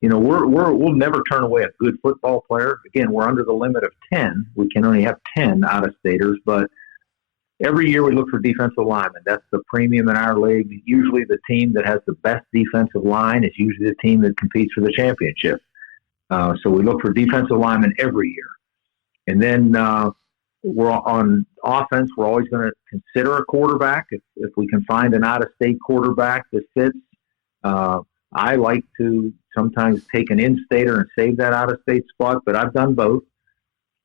you know, we'll never turn away a good football player. Again, we're under the limit of 10. We can only have 10 out-of-staters, but every year we look for defensive linemen. That's the premium in our league. Usually the team that has the best defensive line is usually the team that competes for the championship. So we look for defensive linemen every year. And then we're on offense. We're always going to consider a quarterback if we can find an out-of-state quarterback that fits. I like to sometimes take an in-stater and save that out-of-state spot, but I've done both.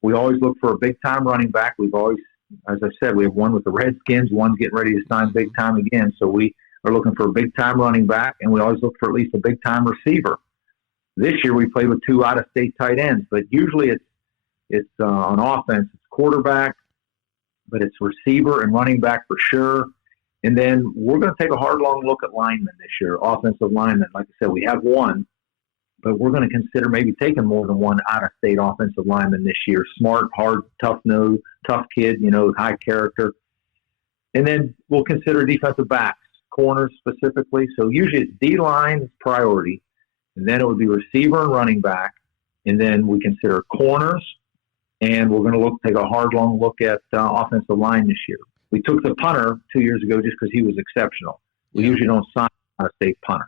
We always look for a big-time running back. We've always, as I said, we have one with the Redskins. One's getting ready to sign big-time again. So we are looking for a big-time running back, and we always look for at least a big-time receiver. This year we played with 2 out-of-state tight ends, but usually it's on offense, it's quarterback, but it's receiver and running back for sure. And then we're going to take a hard, long look at linemen this year, offensive linemen. Like I said, we have one, but we're going to consider maybe taking more than one out-of-state offensive lineman this year. Smart, hard, tough-nosed, tough kid, you know, high character. And then we'll consider defensive backs, corners specifically. So usually it's D-line priority, and then it would be receiver and running back, and then we consider corners, and we're going to take a hard, long look at offensive line this year. We took the punter 2 years ago just because he was exceptional. We usually don't sign a state punter.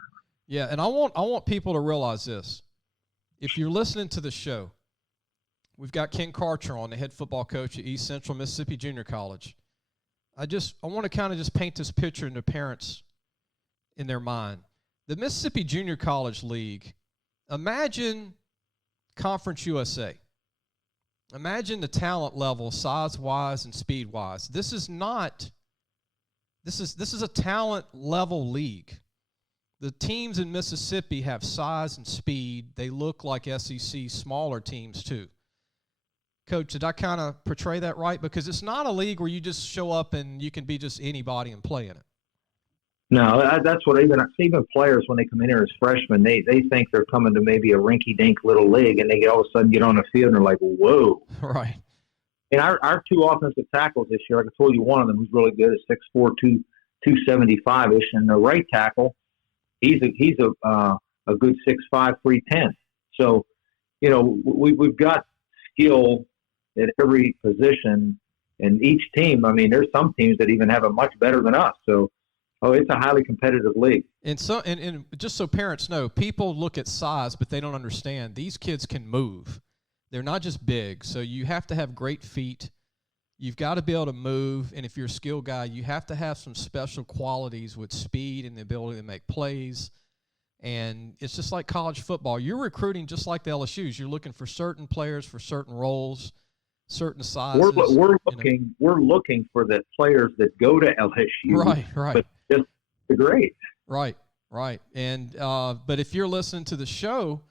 Yeah, and I want people to realize this. If you're listening to the show, we've got Ken Karcher on, the head football coach at East Central Mississippi Junior College. I want to kind of just paint this picture in the parents in their mind. The Mississippi Junior College League, imagine Conference USA. Imagine the talent level, size-wise and speed-wise. This is a talent level league. The teams in Mississippi have size and speed. They look like SEC smaller teams too. Coach, did I kind of portray that right? Because it's not a league where you just show up and you can be just anybody and play in it. No, that's what even players, when they come in here as freshmen, they think they're coming to maybe a rinky-dink little league, and they all of a sudden get on the field and they're like, whoa. Right. And our 2 offensive tackles this year, like I told you, one of them who's really good is 6'4", 275-ish, and the right tackle, he's a good 6'5", 310. So, you know, we've got skill at every position, and each team, I mean, there's some teams that even have it much better than us. So, it's a highly competitive league. And just so parents know, people look at size, but they don't understand. These kids can move. They're not just big. So you have to have great feet. You've got to be able to move. And if you're a skill guy, you have to have some special qualities with speed and the ability to make plays. And it's just like college football. You're recruiting just like the LSUs. You're looking for certain players for certain roles, certain sizes. We're looking for the players that go to LSU. Right. But just the grades. Right. And but if you're listening to the show,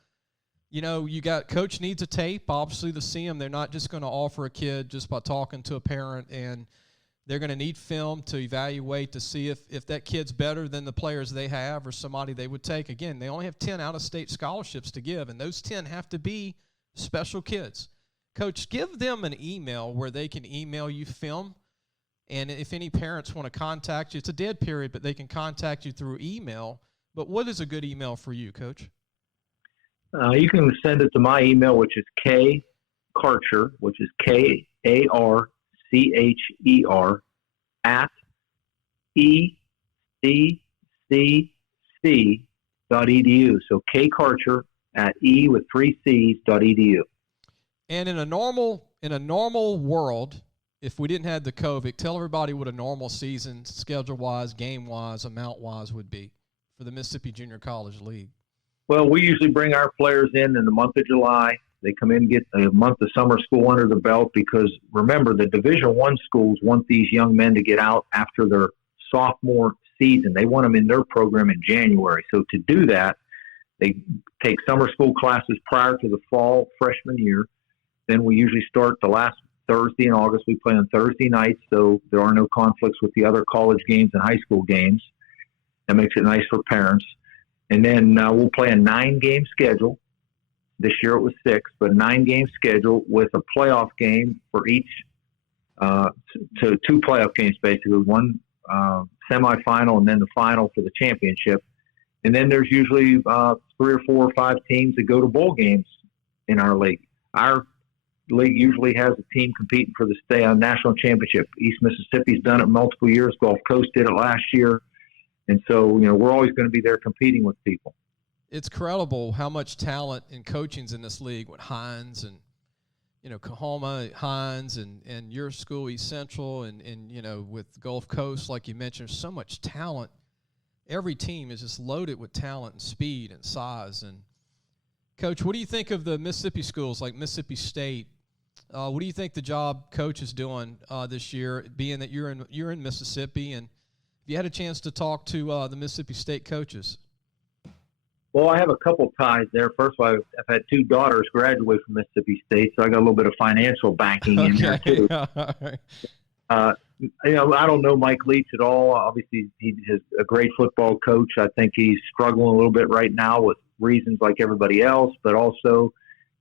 you know, you got coach needs a tape, obviously, to see them. They're not just going to offer a kid just by talking to a parent, and they're going to need film to evaluate to see if that kid's better than the players they have or somebody they would take. Again, they only have 10 out-of-state scholarships to give, and those 10 have to be special kids. Coach, give them an email where they can email you film, and if any parents want to contact you, it's a dead period, but they can contact you through email. But what is a good email for you, Coach? You can send it to my email, which is K Karcher, which is Karcher at ECCC.edu. So K Karcher at E with 3 C's.edu. And in a normal world, if we didn't have the COVID, tell everybody what a normal season, schedule-wise, game-wise, amount-wise, would be for the Mississippi Junior College League. Well, we usually bring our players in the month of July. They come in, get a month of summer school under the belt because, remember, the Division I schools want these young men to get out after their sophomore season. They want them in their program in January. So to do that, They take summer school classes prior to the fall freshman year. Then we usually start the last Thursday in August. We play on Thursday nights, so there are no conflicts with the other college games and high school games. That makes it nice for parents. And then we'll play a 9-game schedule. This year it was 6, but a 9-game schedule with a playoff game for each. To 2 playoff games, basically, one semifinal and then the final for the championship. And then there's usually 3 or 4 or 5 teams that go to bowl games in our league. Our league usually has a team competing for the state national championship. East Mississippi's done it multiple years. Gulf Coast did it last year. And so, we're always going to be there competing with people. It's incredible how much talent and coaching's in this league with Hines and, Kahoma, Hines, and your school, East Central, and with Gulf Coast, like you mentioned, so much talent. Every team is just loaded with talent and speed and size. And, Coach, what do you think of the Mississippi schools like Mississippi State? What do you think the job Coach is doing this year, being that you're in Mississippi? And if you had a chance to talk to the Mississippi State coaches. Well, I have a couple ties there. First of all, I've had 2 daughters graduate from Mississippi State, so I got a little bit of financial backing in there too. I don't know Mike Leach at all. Obviously, he's a great football coach. I think he's struggling a little bit right now with reasons like everybody else, but also,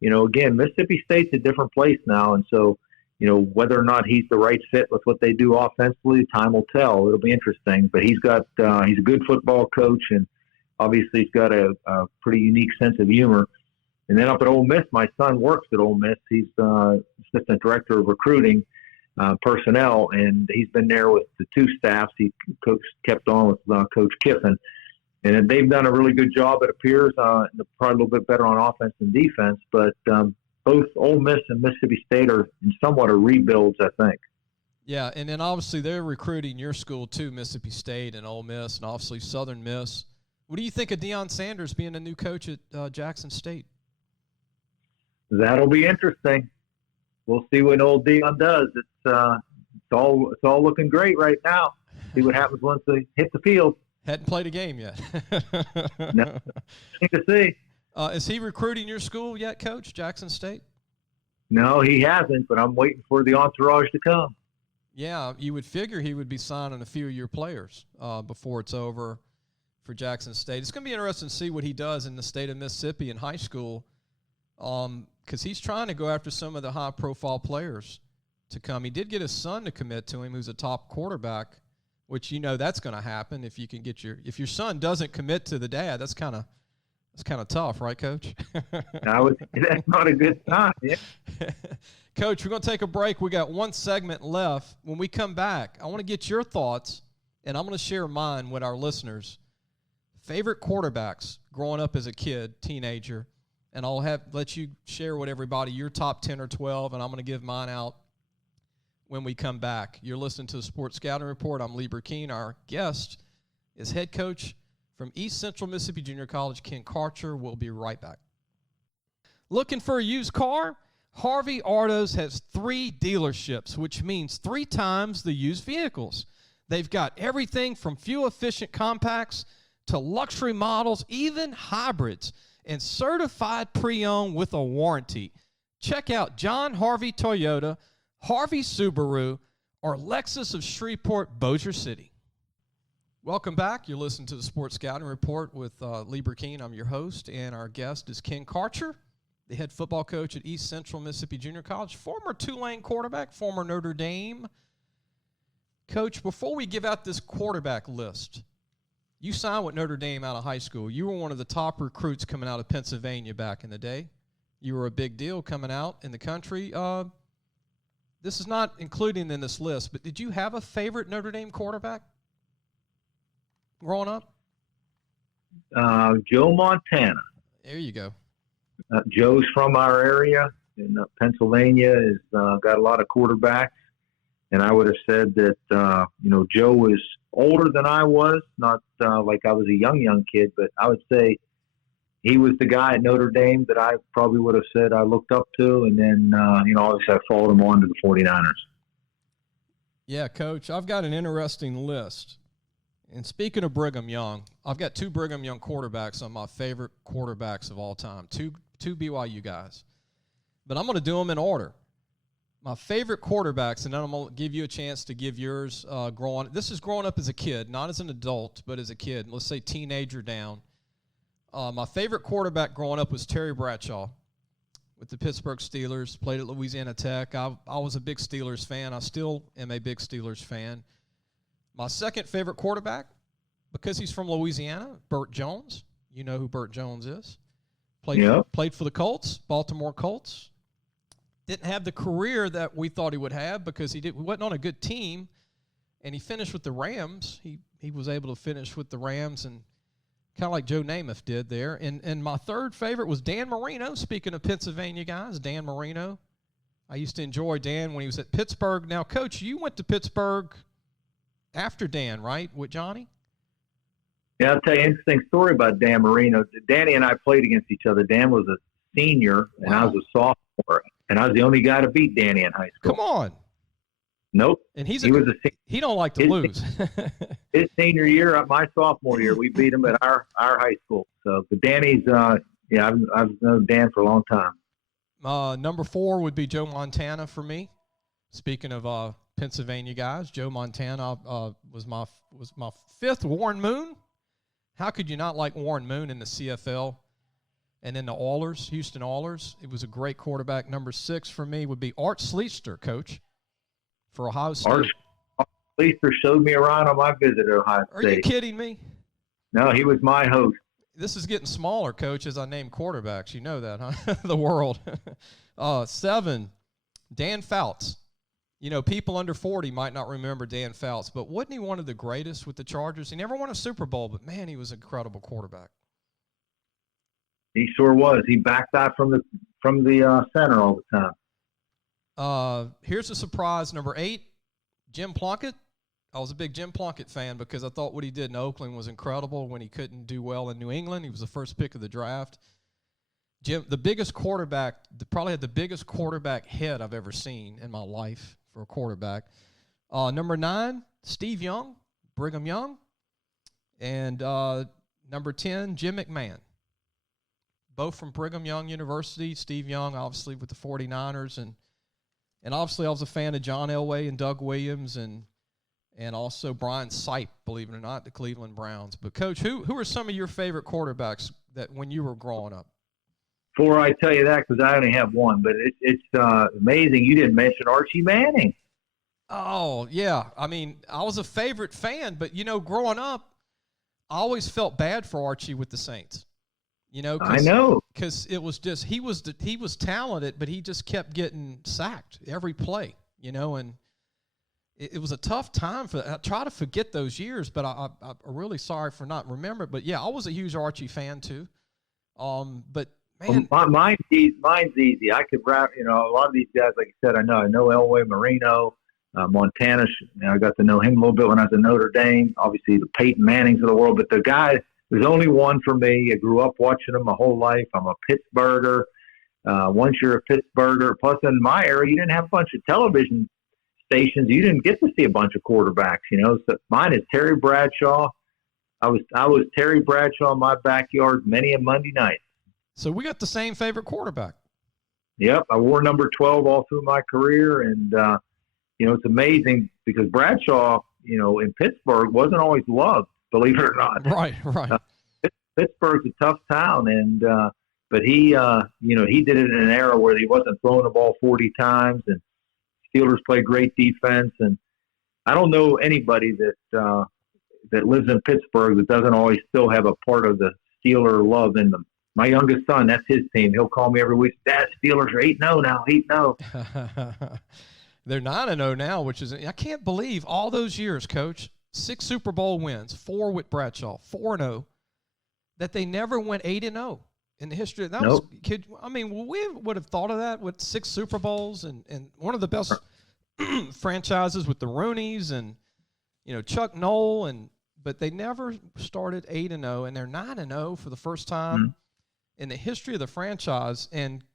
again, Mississippi State's a different place now, and so, whether or not he's the right fit with what they do offensively, time will tell. It'll be interesting, but he's a good football coach, and obviously he's got a pretty unique sense of humor. And then up at Ole Miss, my son works at Ole Miss. He's assistant director of recruiting personnel, and he's been there with the 2 staffs. He kept on with Coach Kiffin. And they've done a really good job, it appears, probably a little bit better on offense than defense. But both Ole Miss and Mississippi State are in somewhat of rebuilds, I think. Yeah, and then obviously they're recruiting your school too, Mississippi State and Ole Miss, and obviously Southern Miss. What do you think of Deion Sanders being a new coach at Jackson State? That'll be interesting. We'll see what old Deion does. It's all looking great right now. See what happens once they hit the field. Hadn't played a game yet. No, to see. Is he recruiting your school yet, Coach, Jackson State? No, he hasn't, but I'm waiting for the entourage to come. Yeah, you would figure he would be signing a few of your players before it's over for Jackson State. It's going to be interesting to see what he does in the state of Mississippi in high school because he's trying to go after some of the high-profile players to come. He did get his son to commit to him, who's a top quarterback, which that's going to happen if you can get if your son doesn't commit to the dad. That's kind of tough, right, Coach? That's not a good sign. Yeah. Coach, we're going to take a break. We got 1 segment left. When we come back, I want to get your thoughts, and I'm going to share mine with our listeners. Favorite quarterbacks growing up as a kid, teenager, and I'll let you share with everybody your top 10 or 12, and I'm going to give mine out when we come back. You're listening to the Sports Scouting Report. I'm Lee Burkeen. Our guest is head coach from East Central Mississippi Junior College, Ken Karcher. We'll be right back. Looking for a used car? Harvey Autos has 3 dealerships, which means 3 times the used vehicles. They've got everything from fuel-efficient compacts to luxury models, even hybrids, and certified pre-owned with a warranty. Check out John Harvey Toyota, Harvey Subaru, or Lexus of Shreveport, Bossier City. Welcome back. You're listening to the Sports Scouting Report with Lee Burkeen. I'm your host, and our guest is Ken Karcher, the head football coach at East Central Mississippi Junior College, former Tulane quarterback, former Notre Dame. Coach, before we give out this quarterback list, you signed with Notre Dame out of high school. You were one of the top recruits coming out of Pennsylvania back in the day. You were a big deal coming out in the country. This is not included in this list, but did you have a favorite Notre Dame quarterback growing up? Joe Montana. There you go. Joe's from our area in Pennsylvania. Has got a lot of quarterbacks. And I would have said that, Joe was older than I was, not like I was a young kid, but I would say he was the guy at Notre Dame that I probably would have said I looked up to. And then, obviously I followed him on to the 49ers. Yeah, Coach, I've got an interesting list. And speaking of Brigham Young, I've got two Brigham Young quarterbacks on my favorite quarterbacks of all time, two BYU guys. But I'm going to do them in order. My favorite quarterbacks, and then I'm going to give you a chance to give yours this is growing up as a kid, not as an adult, but as a kid. Let's say teenager down. My favorite quarterback growing up was Terry Bradshaw with the Pittsburgh Steelers, played at Louisiana Tech. I was a big Steelers fan. I still am a big Steelers fan. My second favorite quarterback, because he's from Louisiana, Bert Jones. You know who Bert Jones is. Played for the Colts, Baltimore Colts. Didn't have the career that we thought he would have because he wasn't on a good team, and he finished with the Rams. He was able to finish with the Rams, and kind of like Joe Namath did there. And my third favorite was Dan Marino. Speaking of Pennsylvania guys, Dan Marino. I used to enjoy Dan when he was at Pittsburgh. Now, Coach, you went to Pittsburgh after Dan, right, with Johnny? Yeah, I'll tell you an interesting story about Dan Marino. Danny and I played against each other. Dan was a senior, and I was a sophomore, and I was the only guy to beat Danny in high school. Come on. Nope. And he don't like to lose. His senior year, my sophomore year, we beat him at our high school. So, but Danny's, I've known Dan for a long time. Number 4 would be Joe Montana for me. Speaking of Pennsylvania guys, Joe Montana was my fifth. Warren Moon. How could you not like Warren Moon in the CFL? And then the Oilers, Houston Oilers. It was a great quarterback. Number 6 for me would be Art Schlichter, Coach, for Ohio State. Art Schlichter showed me around on my visit to Ohio State. Are you kidding me? No, he was my host. This is getting smaller, Coach, as I name quarterbacks. You know that, huh? The world. 7, Dan Fouts. You know, people under 40 might not remember Dan Fouts, but wasn't he one of the greatest with the Chargers? He never won a Super Bowl, but, man, he was an incredible quarterback. He sure was. He backed out from the center all the time. Here's a surprise. Number 8, Jim Plunkett. I was a big Jim Plunkett fan because I thought what he did in Oakland was incredible when he couldn't do well in New England. He was the first pick of the draft. Jim, the biggest quarterback, probably had the biggest quarterback head I've ever seen in my life for a quarterback. Number 9, Steve Young, Brigham Young. And number 10, Jim McMahon. Both from Brigham Young University. Steve Young, obviously, with the 49ers. And obviously, I was a fan of John Elway and Doug Williams and also Brian Sipe, believe it or not, the Cleveland Browns. But, Coach, who are some of your favorite quarterbacks that when you were growing up? Before I tell you that, because I only have one, but it's amazing you didn't mention Archie Manning. Oh, yeah. I mean, I was a favorite fan, but, you know, growing up, I always felt bad for Archie with the Saints. You know, I know, because it was just he was talented, but he just kept getting sacked every play. You know, and it was a tough time for. I try to forget those years, but I'm really sorry for not remembering. But yeah, I was a huge Archie fan too. But man, mine's easy. I could wrap. You know, a lot of these guys, like you said, I know Elway, Marino, Montana. I got to know him a little bit when I was at Notre Dame. Obviously, the Peyton Mannings of the world, but the guy. There's only one for me. I grew up watching them my whole life. I'm a Pittsburgher. Once you're a Pittsburgher, plus in my era, you didn't have a bunch of television stations. You didn't get to see a bunch of quarterbacks, you know. So mine is Terry Bradshaw. I was Terry Bradshaw in my backyard many a Monday night. So we got the same favorite quarterback. Yep, I wore number 12 all through my career, and you know, it's amazing because Bradshaw, you know, in Pittsburgh wasn't always loved. Believe it or not. Right. Pittsburgh's a tough town, and but he, you know, he did it in an era where he wasn't throwing the ball 40 times, and Steelers play great defense. And I don't know anybody that lives in Pittsburgh that doesn't always still have a part of the Steeler love in them. My youngest son, that's his team. He'll call me every week. Dad, Steelers are 8-0 now. 8-0. They're 9-0 now, which is I can't believe all those years, Coach. 6 Super Bowl wins, 4 with Bradshaw, 4-0, that they never went 8-0 in the history. That was kid. I mean, we would have thought of that with 6 Super Bowls and one of the best franchises with the Rooneys and, you know, Chuck Noll, but they never started 8-0, and they're 9-0 for the first time in the history of the franchise. And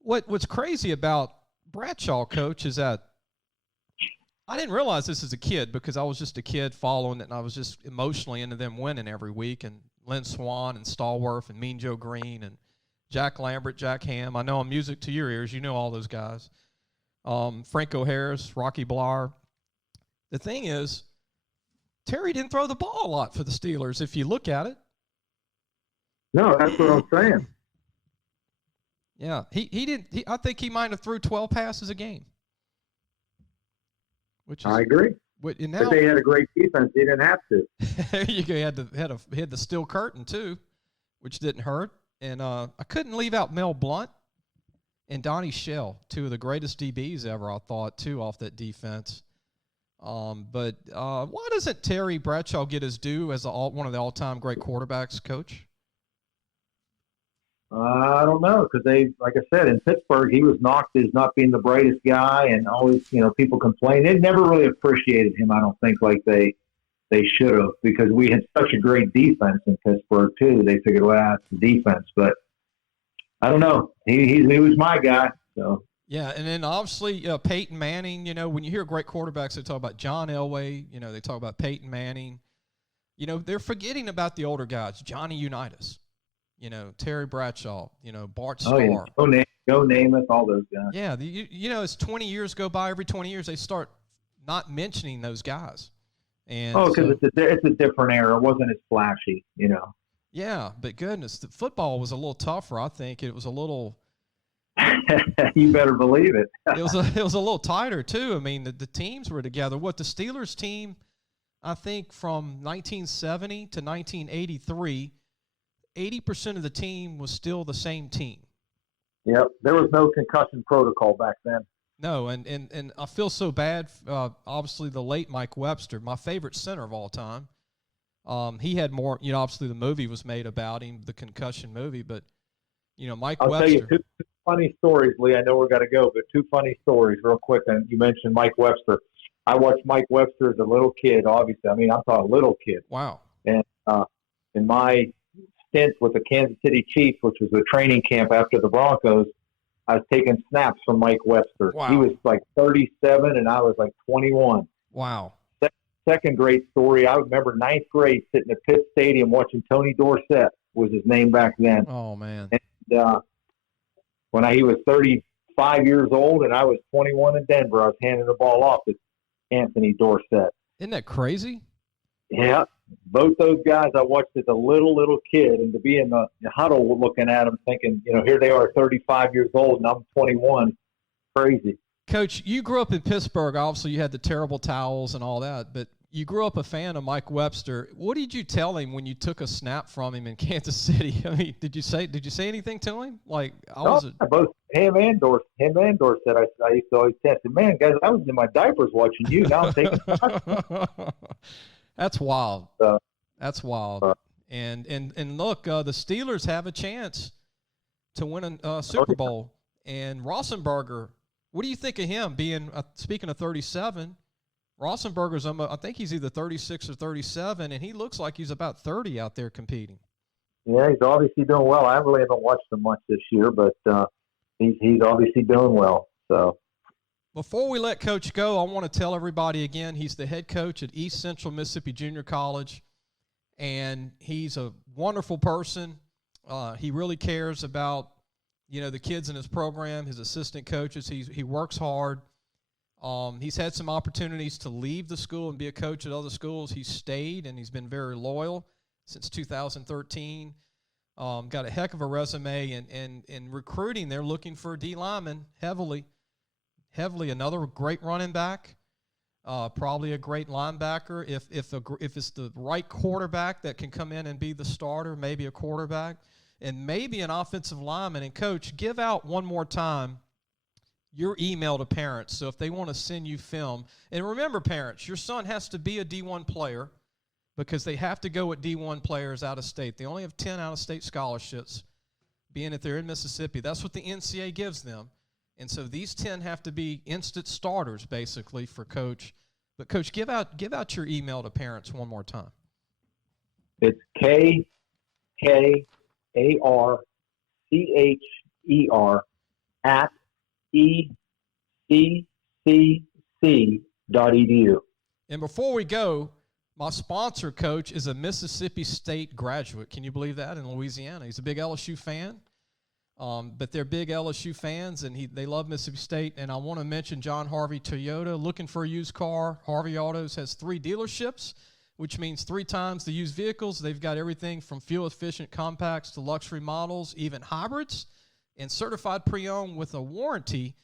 what's crazy about Bradshaw, Coach, is that I didn't realize this as a kid because I was just a kid following it, and I was just emotionally into them winning every week. And Lynn Swann and Stallworth and Mean Joe Green and Jack Lambert, Jack Ham. I know I'm music to your ears. You know all those guys. Franco Harris, Rocky Blar. The thing is, Terry didn't throw the ball a lot for the Steelers if you look at it. No, that's what I'm saying. Yeah, he didn't. I think he might have threw 12 passes a game. Which is, I agree. But they had a great defense. They didn't have to. There you go. He had the steel curtain too, which didn't hurt. And I couldn't leave out Mel Blount and Donnie Shell, two of the greatest DBs ever, I thought, too, off that defense. But why doesn't Terry Bradshaw get his due as one of the all-time great quarterbacks, Coach? I don't know, because like I said, in Pittsburgh, he was knocked as not being the brightest guy, and always, people complained. They never really appreciated him, I don't think, like they should have, because we had such a great defense in Pittsburgh too. They figured, well, it's the defense, but I don't know. He was my guy. So yeah, and then obviously Peyton Manning. When you hear great quarterbacks, they talk about John Elway. They talk about Peyton Manning. They're forgetting about the older guys, Johnny Unitas. Terry Bradshaw, Bart Starr. Oh, yeah. Go Namath, all those guys. Yeah, as 20 years go by, every 20 years they start not mentioning those guys. And because it's a different era. It wasn't as flashy, Yeah, but goodness, the football was a little tougher. I think it was a little. You better believe it. It was a little tighter too. I mean, the teams were together. The Steelers team, I think from 1970 to 1983. 80% of the team was still the same team. Yep, there was no concussion protocol back then. No, and I feel so bad. Obviously, the late Mike Webster, my favorite center of all time. He had more. Obviously, the movie was made about him, the concussion movie. But Mike Webster. I'll tell you two funny stories, Lee. I know we're got to go, but two funny stories, real quick. And you mentioned Mike Webster. I watched Mike Webster as a little kid. Obviously, I mean, I'm talking little kid. Wow. And in my stint with the Kansas City Chiefs, which was a training camp after the Broncos, I was taking snaps from Mike Webster. Wow. He was like 37, and I was like 21. Wow. Second great story, I remember ninth grade sitting at Pitt Stadium watching Tony Dorsett, was his name back then. Oh, man. And when he was 35 years old and I was 21 in Denver, I was handing the ball off to Anthony Dorsett. Isn't that crazy? Yeah. Both those guys I watched as a little kid, and to be in the huddle looking at them thinking, here they are 35 years old and I'm 21. Crazy. Coach, you grew up in Pittsburgh. Obviously, you had the terrible towels and all that, but you grew up a fan of Mike Webster. What did you tell him when you took a snap from him in Kansas City? I mean, did you say anything to him? Like, both him and Dorsett. I used to always test him, man, guys, I was in my diapers watching you. Now I'm taking That's wild. That's wild. And look, the Steelers have a chance to win a Super Bowl. And Roethlisberger, what do you think of him being, speaking of 37, Roethlisberger's, I think he's either 36 or 37, and he looks like he's about 30 out there competing. Yeah, he's obviously doing well. I really haven't watched him much this year, but he's obviously doing well. So. Before we let Coach go, I want to tell everybody again, he's the head coach at East Central Mississippi Junior College, and he's a wonderful person. He really cares about, the kids in his program, his assistant coaches. He works hard. He's had some opportunities to leave the school and be a coach at other schools. He's stayed, and he's been very loyal since 2013. Got a heck of a resume, and in recruiting, they're looking for a D lineman heavily. Another great running back, probably a great linebacker. If it's the right quarterback that can come in and be the starter, maybe a quarterback, and maybe an offensive lineman. And Coach, give out one more time your email to parents. So if they want to send you film, and remember, parents, your son has to be a D1 player because they have to go with D1 players out of state. They only have 10 out-of-state scholarships, being that they're in Mississippi. That's what the NCAA gives them. And so these 10 have to be instant starters, basically, for Coach. But, Coach, give out your email to parents one more time. It's KKARCHER at ECCC And before we go, my sponsor, Coach, is a Mississippi State graduate. Can you believe that, in Louisiana? He's a big LSU fan, but they're big LSU fans, and they love Mississippi State. And I want to mention John Harvey Toyota. Looking for a used car, Harvey Autos has 3 dealerships, which means 3 times the used vehicles. They've got everything from fuel-efficient compacts to luxury models, even hybrids, and certified pre-owned with a warranty.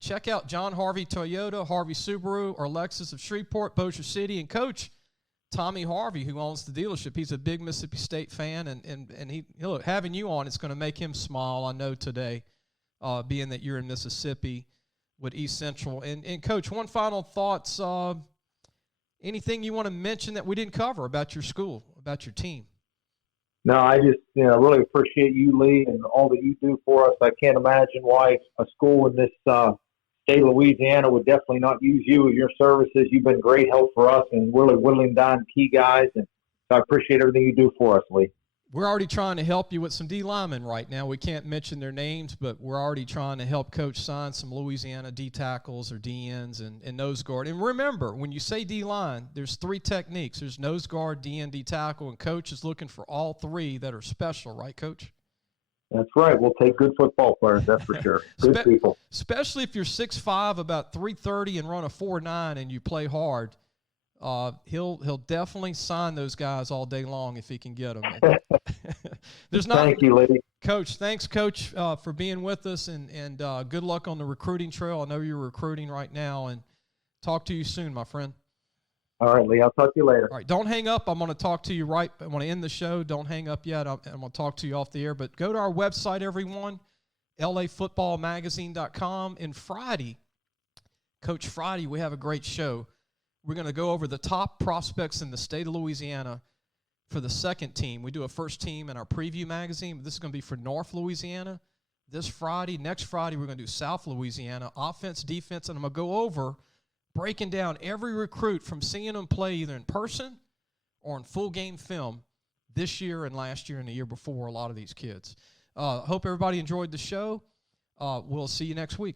Check out John Harvey Toyota, Harvey Subaru, or Lexus of Shreveport, Bossier City. And Coach Tommy Harvey, who owns the dealership, he's a big Mississippi State fan, and look, having you on, it's going to make him smile, I know, today, being that you're in Mississippi with East Central. And Coach, one final thoughts, anything you want to mention that we didn't cover about your school, about your team? No, I just really appreciate you, Lee, and all that you do for us. I can't imagine why a school in this state of Louisiana would definitely not use you or your services. You've been great help for us and really whittling down key guys, and so I appreciate everything you do for us, Lee. We're already trying to help you with some D linemen right now. We can't mention their names, but we're already trying to help Coach sign some Louisiana D tackles or D ends and nose guard. And remember, when you say D line, there's 3 techniques. There's nose guard, D end, D tackle, and Coach is looking for all 3 that are special, right, Coach? That's right. We'll take good football players, that's for sure. Good people. Especially if you're 6'5", about 330, and run a 4.9 and you play hard. He'll definitely sign those guys all day long if he can get them. Thank you, lady. Coach, thanks, Coach, for being with us, and good luck on the recruiting trail. I know you're recruiting right now, and talk to you soon, my friend. All right, Lee. I'll talk to you later. All right, don't hang up. I'm going to talk to you I want to end the show. Don't hang up yet. I'm going to talk to you off the air. But go to our website, everyone, lafootballmagazine.com. And Friday, Coach, Friday, we have a great show. We're going to go over the top prospects in the state of Louisiana for the second team. We do a first team in our preview magazine. This is going to be for North Louisiana this Friday. Next Friday, we're going to do South Louisiana, offense, defense, and I'm going to go over breaking down every recruit from seeing them play either in person or in full game film this year and last year and the year before, a lot of these kids. Hope everybody enjoyed the show. We'll see you next week.